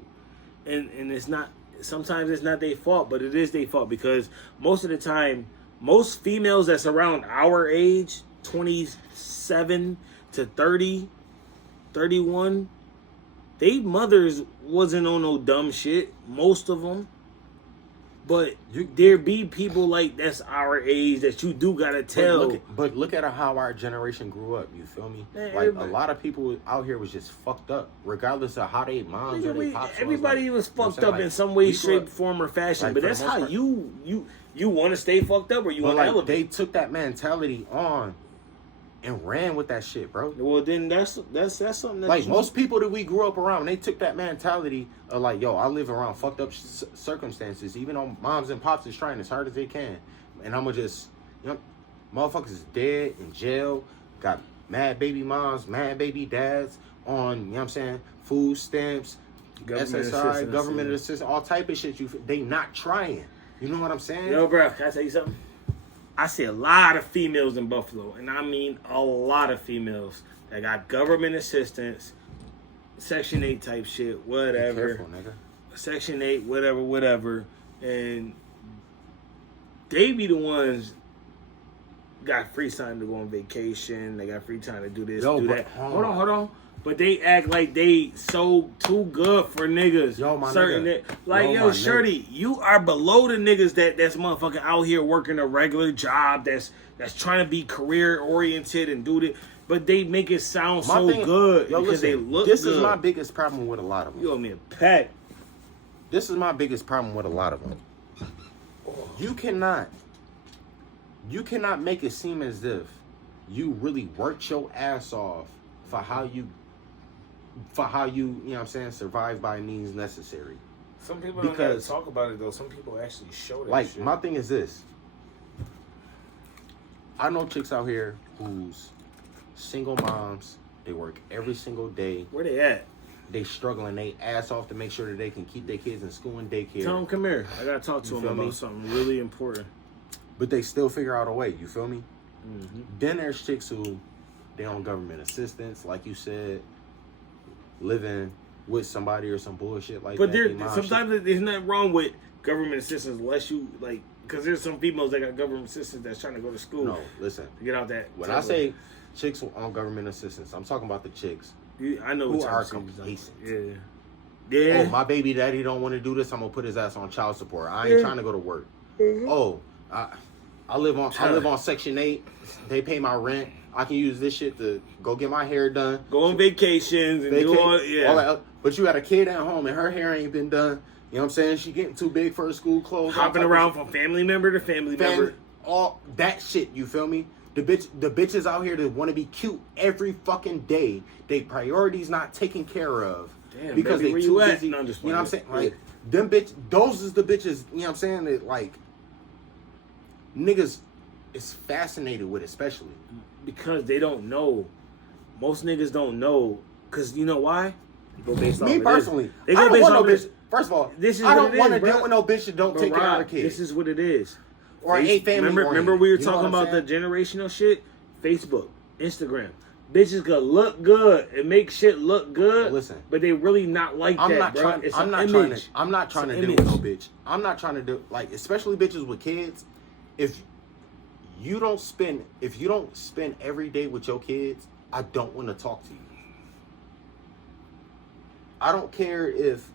and it's not. Sometimes it's not their fault, but it is their fault because most of the time, most females that's around our age, 27 to 30, 31, they mothers wasn't on no dumb shit. Most of them. But there be people like that's our age that you do gotta tell. But look at how our generation grew up. You feel me? Man, like a lot of people out here was just fucked up, regardless of how they moms or they pops. Everybody was you know what I'm fucked saying? up Like, in some way, we grew shape, up- form, or fashion. like, but for the that's most how part. you want to stay fucked up, or you But want to like elevate. they took that mentality on, and ran with that shit, bro. Well, then that's something that Like most people that we grew up around, they took that mentality of like, yo, I live around fucked up circumstances. Even though moms and pops is trying as hard as they can, and I'ma just, you know, motherfuckers is dead in jail, got mad baby moms, mad baby dads on, you know what I'm saying, food stamps, SSI, government assistance, all type of shit. They not trying. You know what I'm saying? Yo, bro, can I tell you something? I see a lot of females in Buffalo, and I mean a lot of females that got government assistance, Section 8 type shit, whatever. Be careful, nigga. Section 8, whatever. And they be the ones got free time to go on vacation. They got free time to do this, do that. Hold on. But they act like they so too good for niggas. Yo, my nigga. Yo, Shorty, you are below the niggas that's motherfucking out here working a regular job that's trying to be career oriented and do this. But they make it sound good because they look good. This is my biggest problem with a lot of them. You owe me a pet. This is my biggest problem with a lot of them. You cannot make it seem as if you really worked your ass off for how you you know what I'm saying, survive by means necessary. Some people don't gotta talk about it though. Some people actually show that like shit. My thing is this. I know chicks out here who's single moms, they work every single day. Where they at? They struggling they ass off to make sure that they can keep their kids in school and daycare. Tell them come here. I gotta talk to them about something really important. But they still figure out a way, you feel me? Mm-hmm. Then there's chicks who they on government assistance, like you said, living with somebody or some bullshit like but that. But sometimes there's nothing wrong with government assistance unless you like, because there's some females that got government assistance that's trying to go to school. No, listen. To get out that. When I say chicks on government assistance, I'm talking about the chicks I know who are complacent. Yeah. Oh, my baby daddy don't want to do this. I'm gonna put his ass on child support. I ain't trying to go to work. Mm-hmm. Oh, I live on Section 8. They pay my rent. I can use this shit to go get my hair done. Go on vacations and do all that. But you got a kid at home and her hair ain't been done. You know what I'm saying? She getting too big for her school clothes. Hopping around from family member to family member. All that shit, you feel me? The bitches out here that want to be cute every fucking day. They priorities not taken care of. Damn, because baby, they too busy. No, you know what I'm saying? Like them those is the bitches, you know what I'm saying, that like niggas is fascinated with, especially. Because they don't know. Most niggas don't know. Because you know why? They go based Me personally, they go I don't want no bitch. First of all, I don't want to deal with no bitch that don't take care of her kids. This is what it is. Or a family. Remember we were talking about the generational shit? Facebook, Instagram. Bitches could look good and make shit look good. Listen, but they really not like that, bro. I'm not trying to deal with no bitch. I'm not trying to do, like, especially bitches with kids. If you don't spend every day with your kids, I don't want to talk to you. I don't care if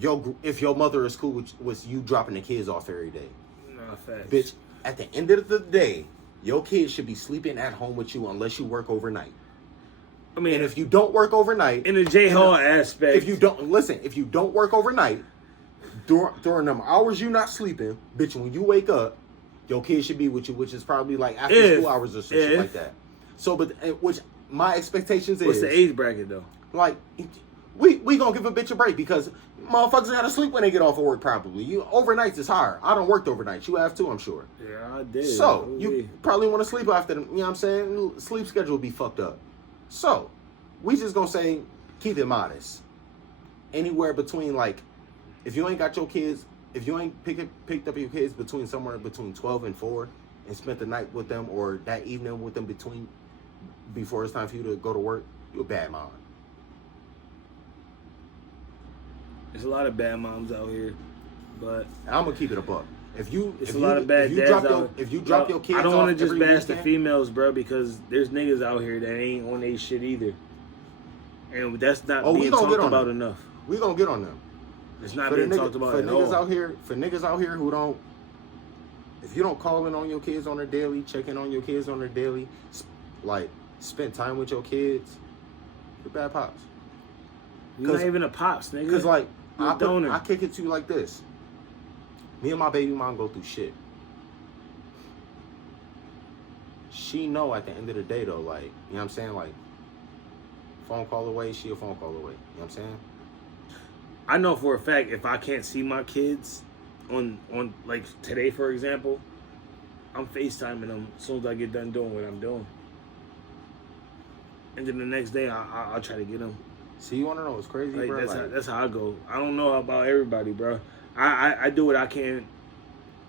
your mother is cool with you dropping the kids off every day. Nah, facts. Bitch, at the end of the day, your kids should be sleeping at home with you unless you work overnight. I mean, and if you don't work overnight, in the J-Hall aspect, if you don't work overnight during them hours you not sleeping, bitch, when you wake up, your kids should be with you, which is probably like after school hours or some shit like that. So, but which my expectations what's the age bracket though? Like, we gonna give a bitch a break because motherfuckers gotta sleep when they get off of work probably. Overnights is hard. I don't work overnight. You have too, I'm sure. Yeah, I did. So, you probably want to sleep after them. You know what I'm saying? Sleep schedule will be fucked up. So, we just gonna say, keep it modest. Anywhere between, like, if you ain't got your kids, if you ain't picked up your kids somewhere between 12 and 4 and spent the night with them or that evening with them before it's time for you to go to work, you're a bad mom. There's a lot of bad moms out here, but I'm gonna keep it a buck. If you lot of bad dads out. If you drop your kids, I don't want to just bash the weekend, females, bro, because there's niggas out here that ain't on they shit either, and that's not being talked about enough. We gonna get on them. It's not being talked about at all. For niggas out here who don't, if you don't call in on your kids on their daily, check in on your kids on their daily, like spend time with your kids, you're bad pops. You're not even a pops, nigga. Because like I kick it to you like this. Me and my baby mom go through shit. she know at the end of the day though, like, you know what I'm saying? Like, phone call away, she a phone call away. You know what I'm saying? I know for a fact if I can't see my kids on like today, for example, I'm FaceTiming them as soon as I get done doing what I'm doing. And then the next day, I'll try to get them. See, you want to know what's crazy, Like, bro? that's how I go. I don't know about everybody, bro. I do what I can,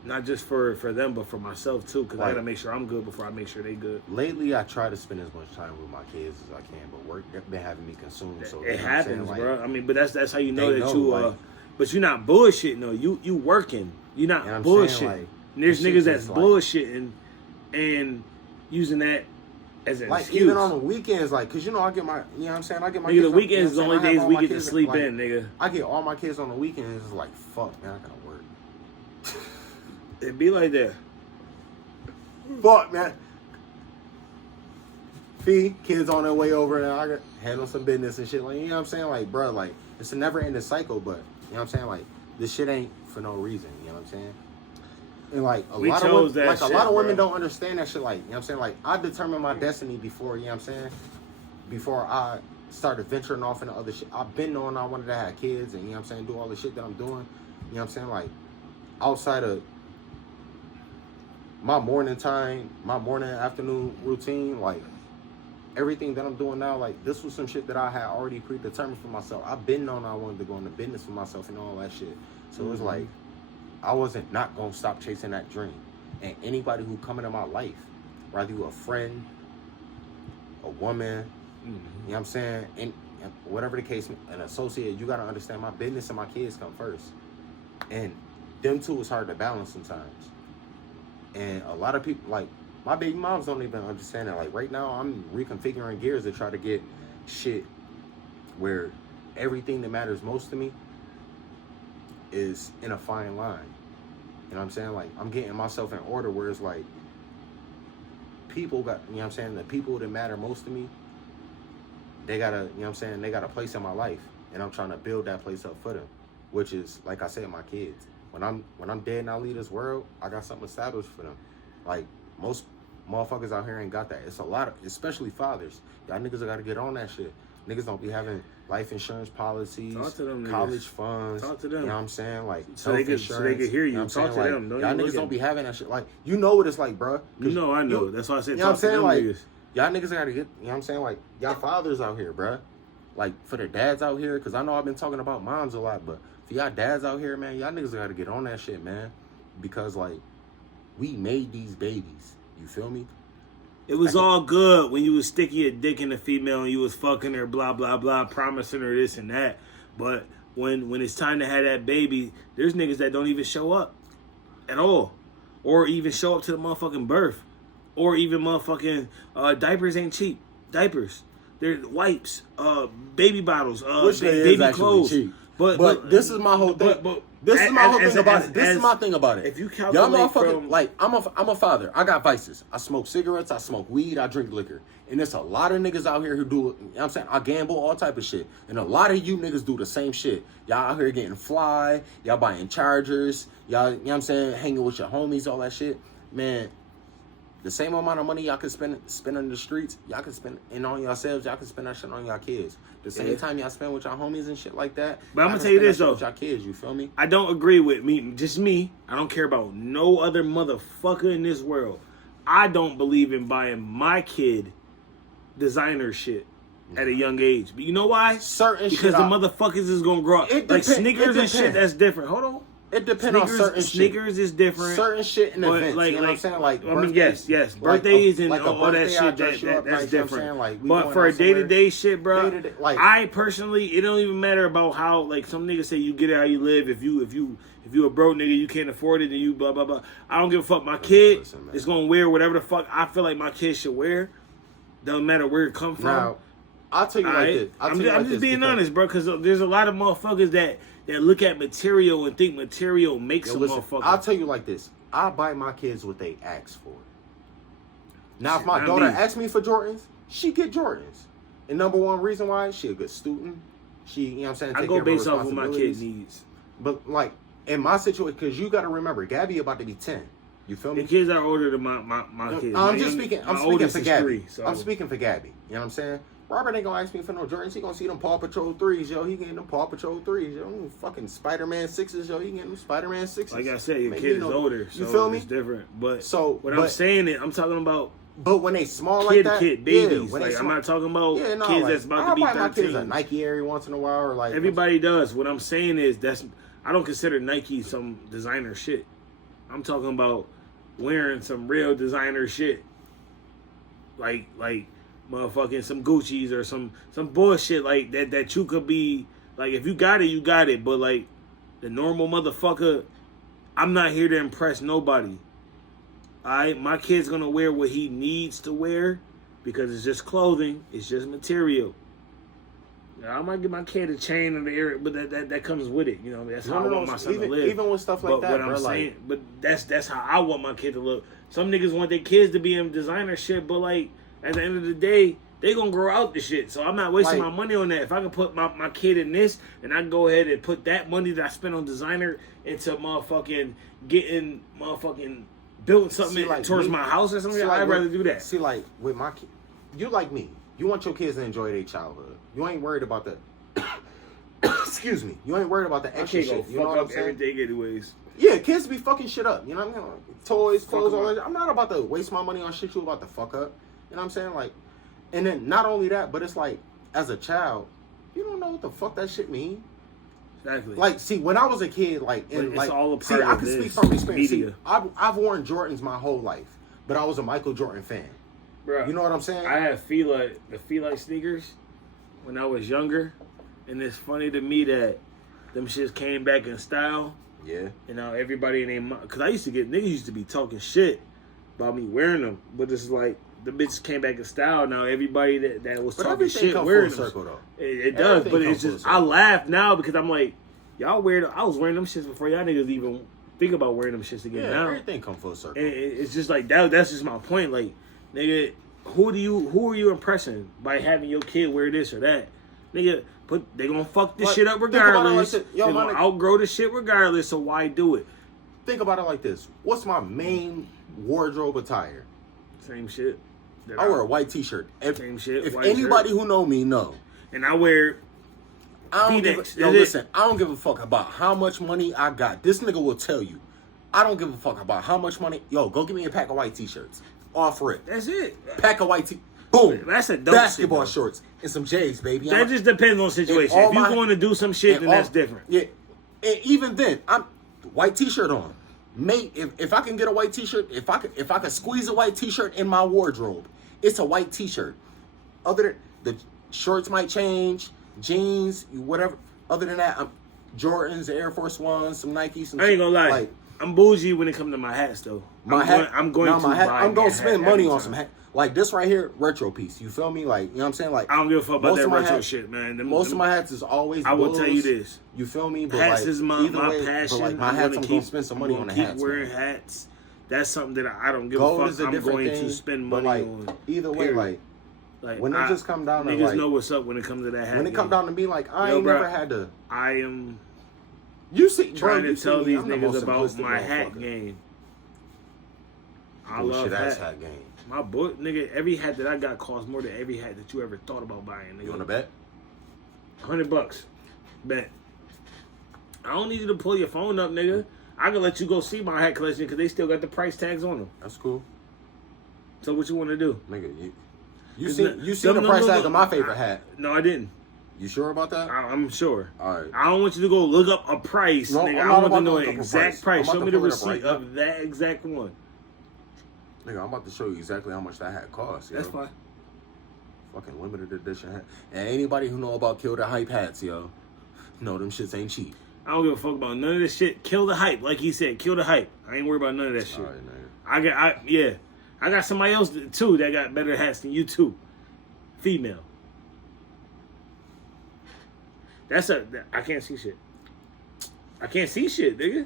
not just for them, but for myself, too, because I got to make sure I'm good before I make sure they good. Lately, I try to spend as much time with my kids as I can, but work been having me consumed. So It you know what I'm saying? happens, Like, bro. I mean, but that's how you know they that know, you, like- but you're not bullshitting, though. You working. You're not You know what I'm bullshitting. saying? Like, And there's this niggas shit that's just, like- bullshitting and using that as an Like, excuse. even on the weekends, like, because, you know, I get my, you know what I'm saying? I get my Nigga, kids the on- weekends you know is the what I'm only saying? I have days all we my get to kids, sleep like, in, nigga. I get all my kids on the weekends. It's like, fuck, man, I gotta work. It be like that. Fuck, man. Fee, kids on their way over, and I got handle some business and shit. Like, you know what I'm saying? Like, bro, like, it's a never-ending cycle, but, you know what I'm saying? Like, this shit ain't for no reason, you know what I'm saying? And, like, a We lot of chose women, that like, a shit, lot of women bro. don't understand that shit. Like, you know what I'm saying? Like, I determined my destiny before, you know what I'm saying? Before I started venturing off into other shit. I've been knowing I wanted to have kids and, you know what I'm saying, do all the shit that I'm doing. You know what I'm saying? Like, outside of my morning time, my morning afternoon routine, like, everything that I'm doing now, like, this was some shit that I had already predetermined for myself. I've been knowing I wanted to go into business for myself and all that shit. So it was like, I wasn't not gonna stop chasing that dream. And anybody who come into my life, whether you a friend, a woman, you know what I'm saying, and whatever the case, an associate, you gotta understand my business and my kids come first. And them two is hard to balance sometimes. And a lot of people, like, my baby moms don't even understand that. Like, right now, I'm reconfiguring gears to try to get shit where everything that matters most to me is in a fine line. You know what I'm saying? Like, I'm getting myself in order where it's like, people got, you know what I'm saying? The people that matter most to me, they got a, you know what I'm saying? They got a place in my life. And I'm trying to build that place up for them, which is, like I said, my kids. When I'm dead and I leave this world, I got something established for them. Like, most motherfuckers out here ain't got that. It's a lot of, especially fathers. Y'all niggas gotta get on that shit. Niggas don't be having life insurance policies, Talk to them niggas. college funds. Talk to them. You know what I'm saying? Like, So they health can hear you. know what I'm Talk saying? to Like, them. Don't y'all even niggas look don't at be having that shit. Like, you know what it's like, bro. You know, I know. That's why I said You know what I'm talk to saying? them Like, niggas. y'all niggas gotta get, you know what I'm saying? Like, y'all fathers out here, bruh. Like, for the dads out here, because I know I've been talking about moms a lot, but for y'all dads out here, man, y'all niggas gotta get on that shit, man. Because, like, we made these babies. You feel me? It was all good when you was sticking your dick in a female and you was fucking her, blah, blah, blah, promising her this and that. But when it's time to have that baby, there's niggas that don't even show up at all. Or even show up to the motherfucking birth. Or even motherfucking diapers ain't cheap. Diapers. They're wipes, baby bottles, Which they baby is actually clothes. cheap. But this is my whole thing. This is my whole thing about it. This is my thing about it. If you y'all calculate motherfucking, from... like, I'm a father. I got vices. I smoke cigarettes. I smoke weed. I drink liquor. And there's a lot of niggas out here who do, you know what I'm saying? I gamble, all type of shit. And a lot of you niggas do the same shit. Y'all out here getting fly. Y'all buying chargers. Y'all, you know what I'm saying? Hanging with your homies, all that shit. Man, the same amount of money y'all can spend in the streets, y'all can spend in on yourselves. Y'all can spend that shit on y'all kids. The same time y'all spend with your homies and shit like that. But I'm y'all gonna can tell you spend this, that shit though. with y'all kids, you feel me? I don't agree with me. Just me. I don't care about no other motherfucker in this world. I don't believe in buying my kid designer shit at a young age. But you know why? Certain because shit. the motherfuckers is gonna grow up. It Like depend- sneakers it and shit, depend. that's different. Hold on. It depends on certain shit. Sneakers is different. Certain shit in But events. like, you know what I'm saying? Like, I mean, yes. like Birthdays and like a all that birthday, I shit, dress you up, that's like, you know what I'm different. saying? Like, we But going for out a day-to-day shit, bro, Day-to-day, like- I personally, it don't even matter about how, like, some niggas say you get it how you live. If you a broke nigga, you can't afford it, and you blah, blah, blah. I don't give a fuck. My kid Listen, man. is going to wear whatever the fuck I feel like my kid should wear. Doesn't matter where it come from. Now, I'll tell you like Alright? this. I'm just being honest, bro, because there's a lot of motherfuckers that look at material and think material makes a motherfucker. I'll tell you like this. I buy my kids what they ask for. Now, if Shit, my not daughter me. asks me for Jordans, she get Jordans. And number one reason why, she a good student. She, you know what I'm saying, I take go care of her based off what my kid responsibilities. needs. But, like, in my situation, because you got to remember, Gabby about to be 10. You feel The me? kids are older than my kids. I'm My just young- speaking. my I'm speaking oldest for is Gabby. 3, so. I'm speaking for Gabby. You know what I'm saying? Robert ain't gonna ask me for no Jordans. He gonna see them Paw Patrol 3s, yo. He getting them Paw Patrol 3s, yo. Them fucking Spider-Man 6s, yo. He getting them Spider-Man 6s. Like I said, your Maybe, kid is older, you so feel me? it's different. But So, what I'm saying is, I'm talking about but when they small like kid that, babies. yeah, when they Like, I'm small, not talking about yeah, no, kids like, that's about I'll to be buy my kids a 13. Nike Air once in a while, or like Everybody does. What I'm saying is I don't consider Nike some designer shit. I'm talking about wearing some real designer shit. Like motherfucking some Gucci's or some bullshit like that you could be like, if you got it, you got it. But like the normal motherfucker, I'm not here to impress nobody. Alright, my kid's gonna wear what he needs to wear because it's just clothing, it's just material. I might give my kid a chain in the area, but that comes with it. You know, that's how I want my son to live. Even with stuff like But that, what bro, I'm like, saying, but that's how I want my kid to look. Some niggas want their kids to be in designer shit, but like at the end of the day, they gonna grow out the shit. So I'm not wasting Like- my money on that. If I can put my kid in this, and I can go ahead and put that money that I spent on designer into motherfucking getting motherfucking building something See, like, towards me- my house or something, see, like, I'd rather with- do that. See, like with my kid, you like me. You want your kids to enjoy their childhood. You ain't worried about the. Excuse me. You ain't worried about the I extra can't go shit. You know fuck what I'm up saying? everything anyways. Yeah, kids be fucking shit up. You know what I mean? Like, toys, clothes, Fuck all up. that. I'm not about to waste my money on shit you about to fuck up. You know what I'm saying? Like, and then not only that, but it's like, as a child, you don't know what the fuck that shit mean. Exactly. Like, see, when I was a kid, like, But and it's like, all a see, part I of can speak this from experience. See, media. I've worn Jordans my whole life, but I was a Michael Jordan fan. Bruh, You know what I'm saying? I had the Fila sneakers when I was younger, and it's funny to me that them shits came back in style. Yeah. You know, everybody in their mind, because I used to get niggas used to be talking shit about me wearing them, but it's like the bitches came back in style. Now everybody that was But talking everything shit come wearing full them. circle, though. It does, Everything but come it's full just circle. I laugh now because I'm like, y'all wear. I was wearing them shits before y'all niggas even think about wearing them shits again. Yeah, Now everything come full circle. and it's just like that's just my point. Like, nigga, who are you impressing by having your kid wear this or that? Nigga, they gonna fuck this Like, shit up think about it like regardless. this. Yo, They my gonna nigga- outgrow the shit regardless. So why do it? Think about it like this. What's my main wardrobe attire? Same shit. that I wear a white t-shirt. Same shit, If white anybody who know me know. and I wear. I don't give V-necks, a, yo, that's it. listen, I don't give a fuck about how much money I got. This nigga will tell you. I don't give a fuck about how much money. Yo, go get me a pack of white t-shirts. Off rip. That's it. Pack of white t. Boom. That's a dope basketball shit, shorts and some J's, baby. That just depends on situation. all If you my- going to do some shit, and then that's different. Yeah. And even then, I'm white t-shirt on. Mate, if I can get a white t-shirt, if I can squeeze a white t-shirt in my wardrobe, it's a white t-shirt. Other than the shorts might change, jeans, whatever. Other than that, I'm Jordans, Air Force Ones, some Nikes, some I ain't gonna lie. Like I'm bougie when it comes to my hats, though. my hat, I'm going to my hat, buy I'm gonna a hat spend money every on time. some hat. Like this right here, retro piece. You feel me? Like, you know what I'm saying? Like I don't give a fuck about most that of my retro hats- shit, man. most of my hats is always I will tell you Bulls. this. You feel me? But Hats like, is my either way, passion. But like my I'm hats, gonna I'm keep, gonna spend some money I'm on the gonna hats. keep wearing man. hats. That's something that I don't give Gold a is fuck. a I'm different going thing. to spend but money like, on. either way, period. like when it just come down to niggas like, know what's up when it comes to that hat. when it come game. down to me, like I Yo, ain't bro, never had to. I am You see, trying bro, you to tell see me, these I'm the niggas most about simplistic my hat motherfucker. game. I Bullshit love ass hat. hat game. My boy, nigga, every hat that I got costs more than every hat that you ever thought about buying, nigga. You wanna bet? $100. Bet. I don't need you to pull your phone up, nigga. I can let you go see my hat collection because they still got the price tags on them. That's cool, So what you want to do? nigga. You It's seen not- you seen no, the no, price no, tag no. of my favorite hat? No, I didn't. You sure about that? I'm sure. All right. I don't want you to go look up a price, No, nigga. I'm I not want to about know to an look up a exact price. price. I'm Show about me to the pull it up receipt right of that exact one. Nigga, I'm about to show you exactly how much that hat costs. Yo. That's fine. Fucking limited edition hat. And anybody who know about Kill the Hype hats, yo, know them shits ain't cheap. I don't give a fuck about none of this shit. Kill the hype, like he said. Kill the hype. I ain't worried about none of that shit. All right, nigga. I got somebody else too that got better hats than you too. Female. I can't see shit. I can't see shit, nigga.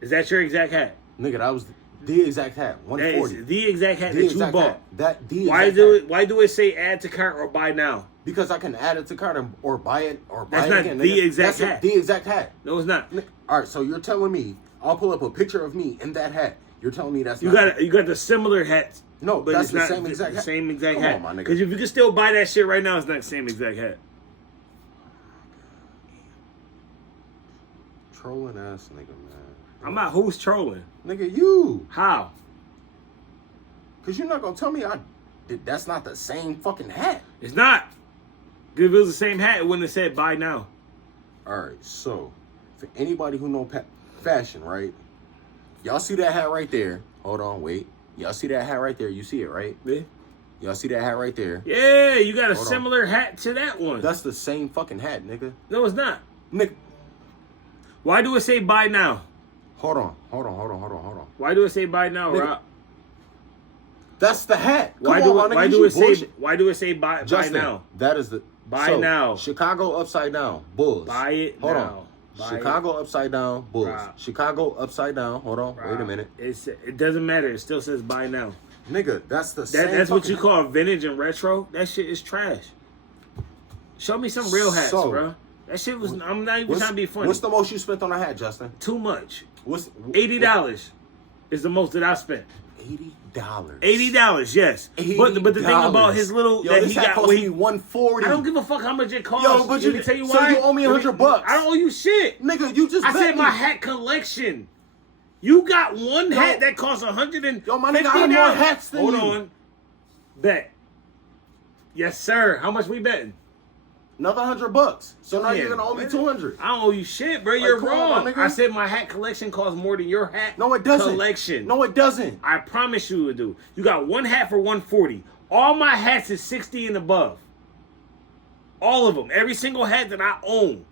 Is that your exact hat? Nigga, that was the exact hat. That 140. is the exact hat The that you exact bought. hat. That the Why exact do hat. it? Why do it say add to cart or buy now? Because I can add it to cart or buy it or buy That's it not again. the nigga. exact That's hat. the exact hat. No, it's not. All right, so you're telling me I'll pull up a picture of me in that hat. You're telling me that's You not... got the similar hats. No, but that's it's the not same exact hat. Same exact Come hat. on, my nigga. Because if you can still buy that shit right now, it's not the same exact hat. Trolling ass nigga, man. I'm not. Who's trolling? Nigga, you. How? Because you're not going to tell me that's not the same fucking hat. It's not. 'Cause if it was the same hat, it wouldn't have said buy now. All right, so for anybody who know fashion, right? Y'all see that hat right there? Hold on, wait. Y'all see that hat right there? You see it, right? Yeah. Y'all see that hat right there? Yeah, you got a Hold on. similar hat to that one. That's the same fucking hat, nigga. No, it's not. Nigga, Why do it say buy now? hold on. Why do it say buy now, Nigga, Rob? That's the hat. Come Why on, my nigga, why you do it say bullshit. why do it say buy Justin, now? That is the Buy now. Chicago upside down, Bulls. Buy it Hold now. on. Buy Chicago upside down, Bulls. Right. Chicago upside down. Hold on. it. Wait a minute. It doesn't matter. It still says buy now. Nigga, that's the same. That's what fucking you call vintage and retro. That shit is trash. Show me some real hats, So, bro. That shit was. I'm not even trying to be funny. What's the most you spent on a hat, Justin? Too much. What's $80 is the most that I spent. $80. $80, yes. But the thing about his little Yo, that this he hat got, cost wait, me $140. I don't give a fuck how much it costs. Yo, but Let me tell you so why. you owe me $100. I don't owe you shit. Nigga, you just I bet said me. my hat collection. You got one hat that costs $150. Yo, my nigga, I have more hats than Hold you. on. Bet. Yes, sir. How much we betting? Another $100. So now Yeah, you're gonna owe me man. $200. I don't owe you shit, bro. You're come on, wrong. my nigga. I said my hat collection costs more than your hat No, it doesn't. collection. No, it doesn't. I promise you it do. You got one hat for $140. All my hats is $60 and above. All of them. Every single hat that I own.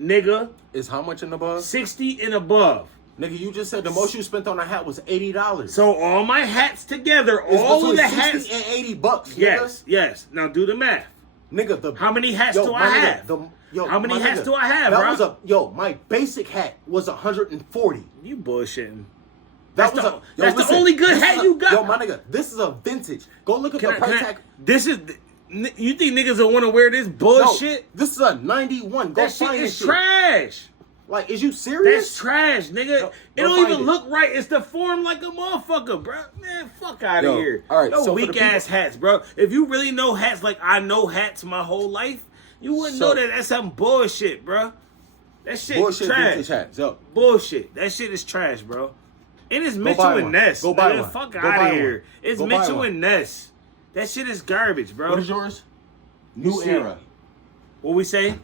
Nigga, Is how much in the buzz? $60 and above. Nigga, you just said the most you spent on a hat was $80. So all my hats together, It's all of between the 60 hats. and $80, nigga. Yes. Now do the math. Nigga, How many hats Yo, do my I nigga, have? How many my hats nigga, do I have, That bro? was my basic hat was $140. You bullshitting. That's the only good hat you got. Yo, my nigga, this is a vintage. Go look at the price tag. This is. You think niggas will want to wear this bullshit? No, this is a 91. Go That shit find is this shit. trash. Like, is you serious? That's trash, nigga. Go It don't find even it. look right. It's the form like a motherfucker, bro. Man, fuck out Yo, of here. all right, No so for the weak ass hats, bro. If you really know hats like I know hats my whole life, you wouldn't So- know that that's some bullshit, bro. That shit Bullshit trash. vintage hats. Yo, Bullshit. That shit is trash, bro. And it's buy Mitchell one. and Ness. Go buy nigga. one. Fuck Go out buy of one. here. It's Go buy Mitchell one. and Ness. That shit is garbage, bro. what is yours? New see. era. What we say?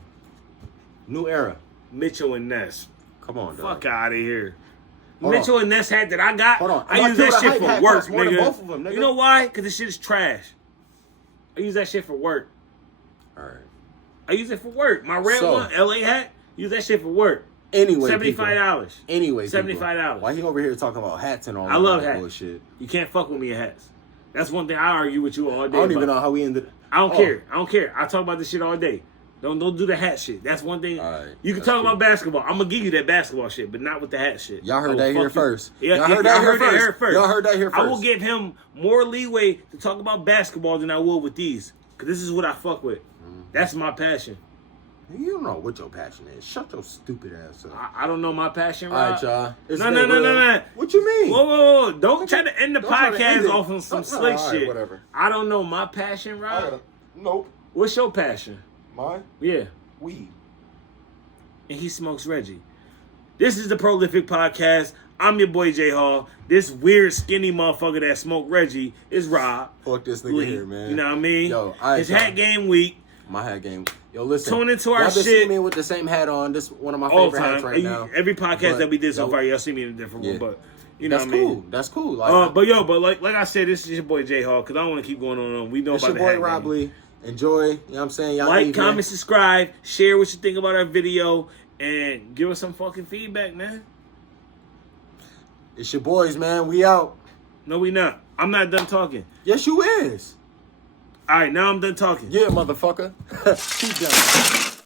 New era. Mitchell and Ness. Come on, dog. Fuck out of here. Hold Mitchell and Ness hat that I got, Hold on. I I'm use not that sure shit the hat for work, costs more than nigga. both of them, nigga. You know why? Because this shit is trash. I use that shit for work. All right. I use it for work. My red So- one, LA hat, use that shit for work. Anyway, $75. people. Anyway, $75. Why he over here talking about hats and all I that love other hats. bullshit? You can't fuck with me in hats. That's one thing I argue with you all day. I don't even about. know how we ended. I don't Oh, care. I don't care. I talk about this shit all day. Don't do the hat shit. That's one thing. All right, You can that's talk cool. about basketball. I'm gonna give you that basketball shit, but not with the hat shit. Y'all I heard will that here fuck you. first. Yeah, Y'all heard that here first. Y'all heard that here I will first. give him more leeway to talk about basketball than I will with these, cause this is what I fuck with. That's my passion. You don't know what your passion is. Shut your stupid ass up. I don't know my passion. All right, Rob. y'all. It's No. been real. What you mean? Whoa. Don't try to end the Don't try to end podcast it. off on some No, slick all right, shit. whatever. I don't know my passion, Rob. Nope. What's your passion? Mine? Yeah. Weed. And he smokes Reggie. This is the Prolific Podcast. I'm your boy J Hall. This weird skinny motherfucker that smoked Reggie is Rob. Fuck this nigga Lee. here, man. You know what I mean? Yo, all right, His y'all. hat game week. My hat game. Yo, listen. Tune into our y'all been shit. seeing me with the same hat on. This one of my All favorite the hats time. right now. Every podcast But that we did so yo, far, y'all see me in a different Yeah. one, but you know That's what I mean? cool. That's cool. Like, But like I said, this is your boy J Hall because I don't want to keep going on. We know it's about your the boy hat Rob game. Lee. Enjoy. You know what I'm saying? Y'all Like, leave, comment, man. subscribe, share what you think about our video, and give us some fucking feedback, man. It's your boys, man. We out. No, we not. I'm not done talking. Yes, you is. All right, now I'm done talking. Yeah, motherfucker. Keep going.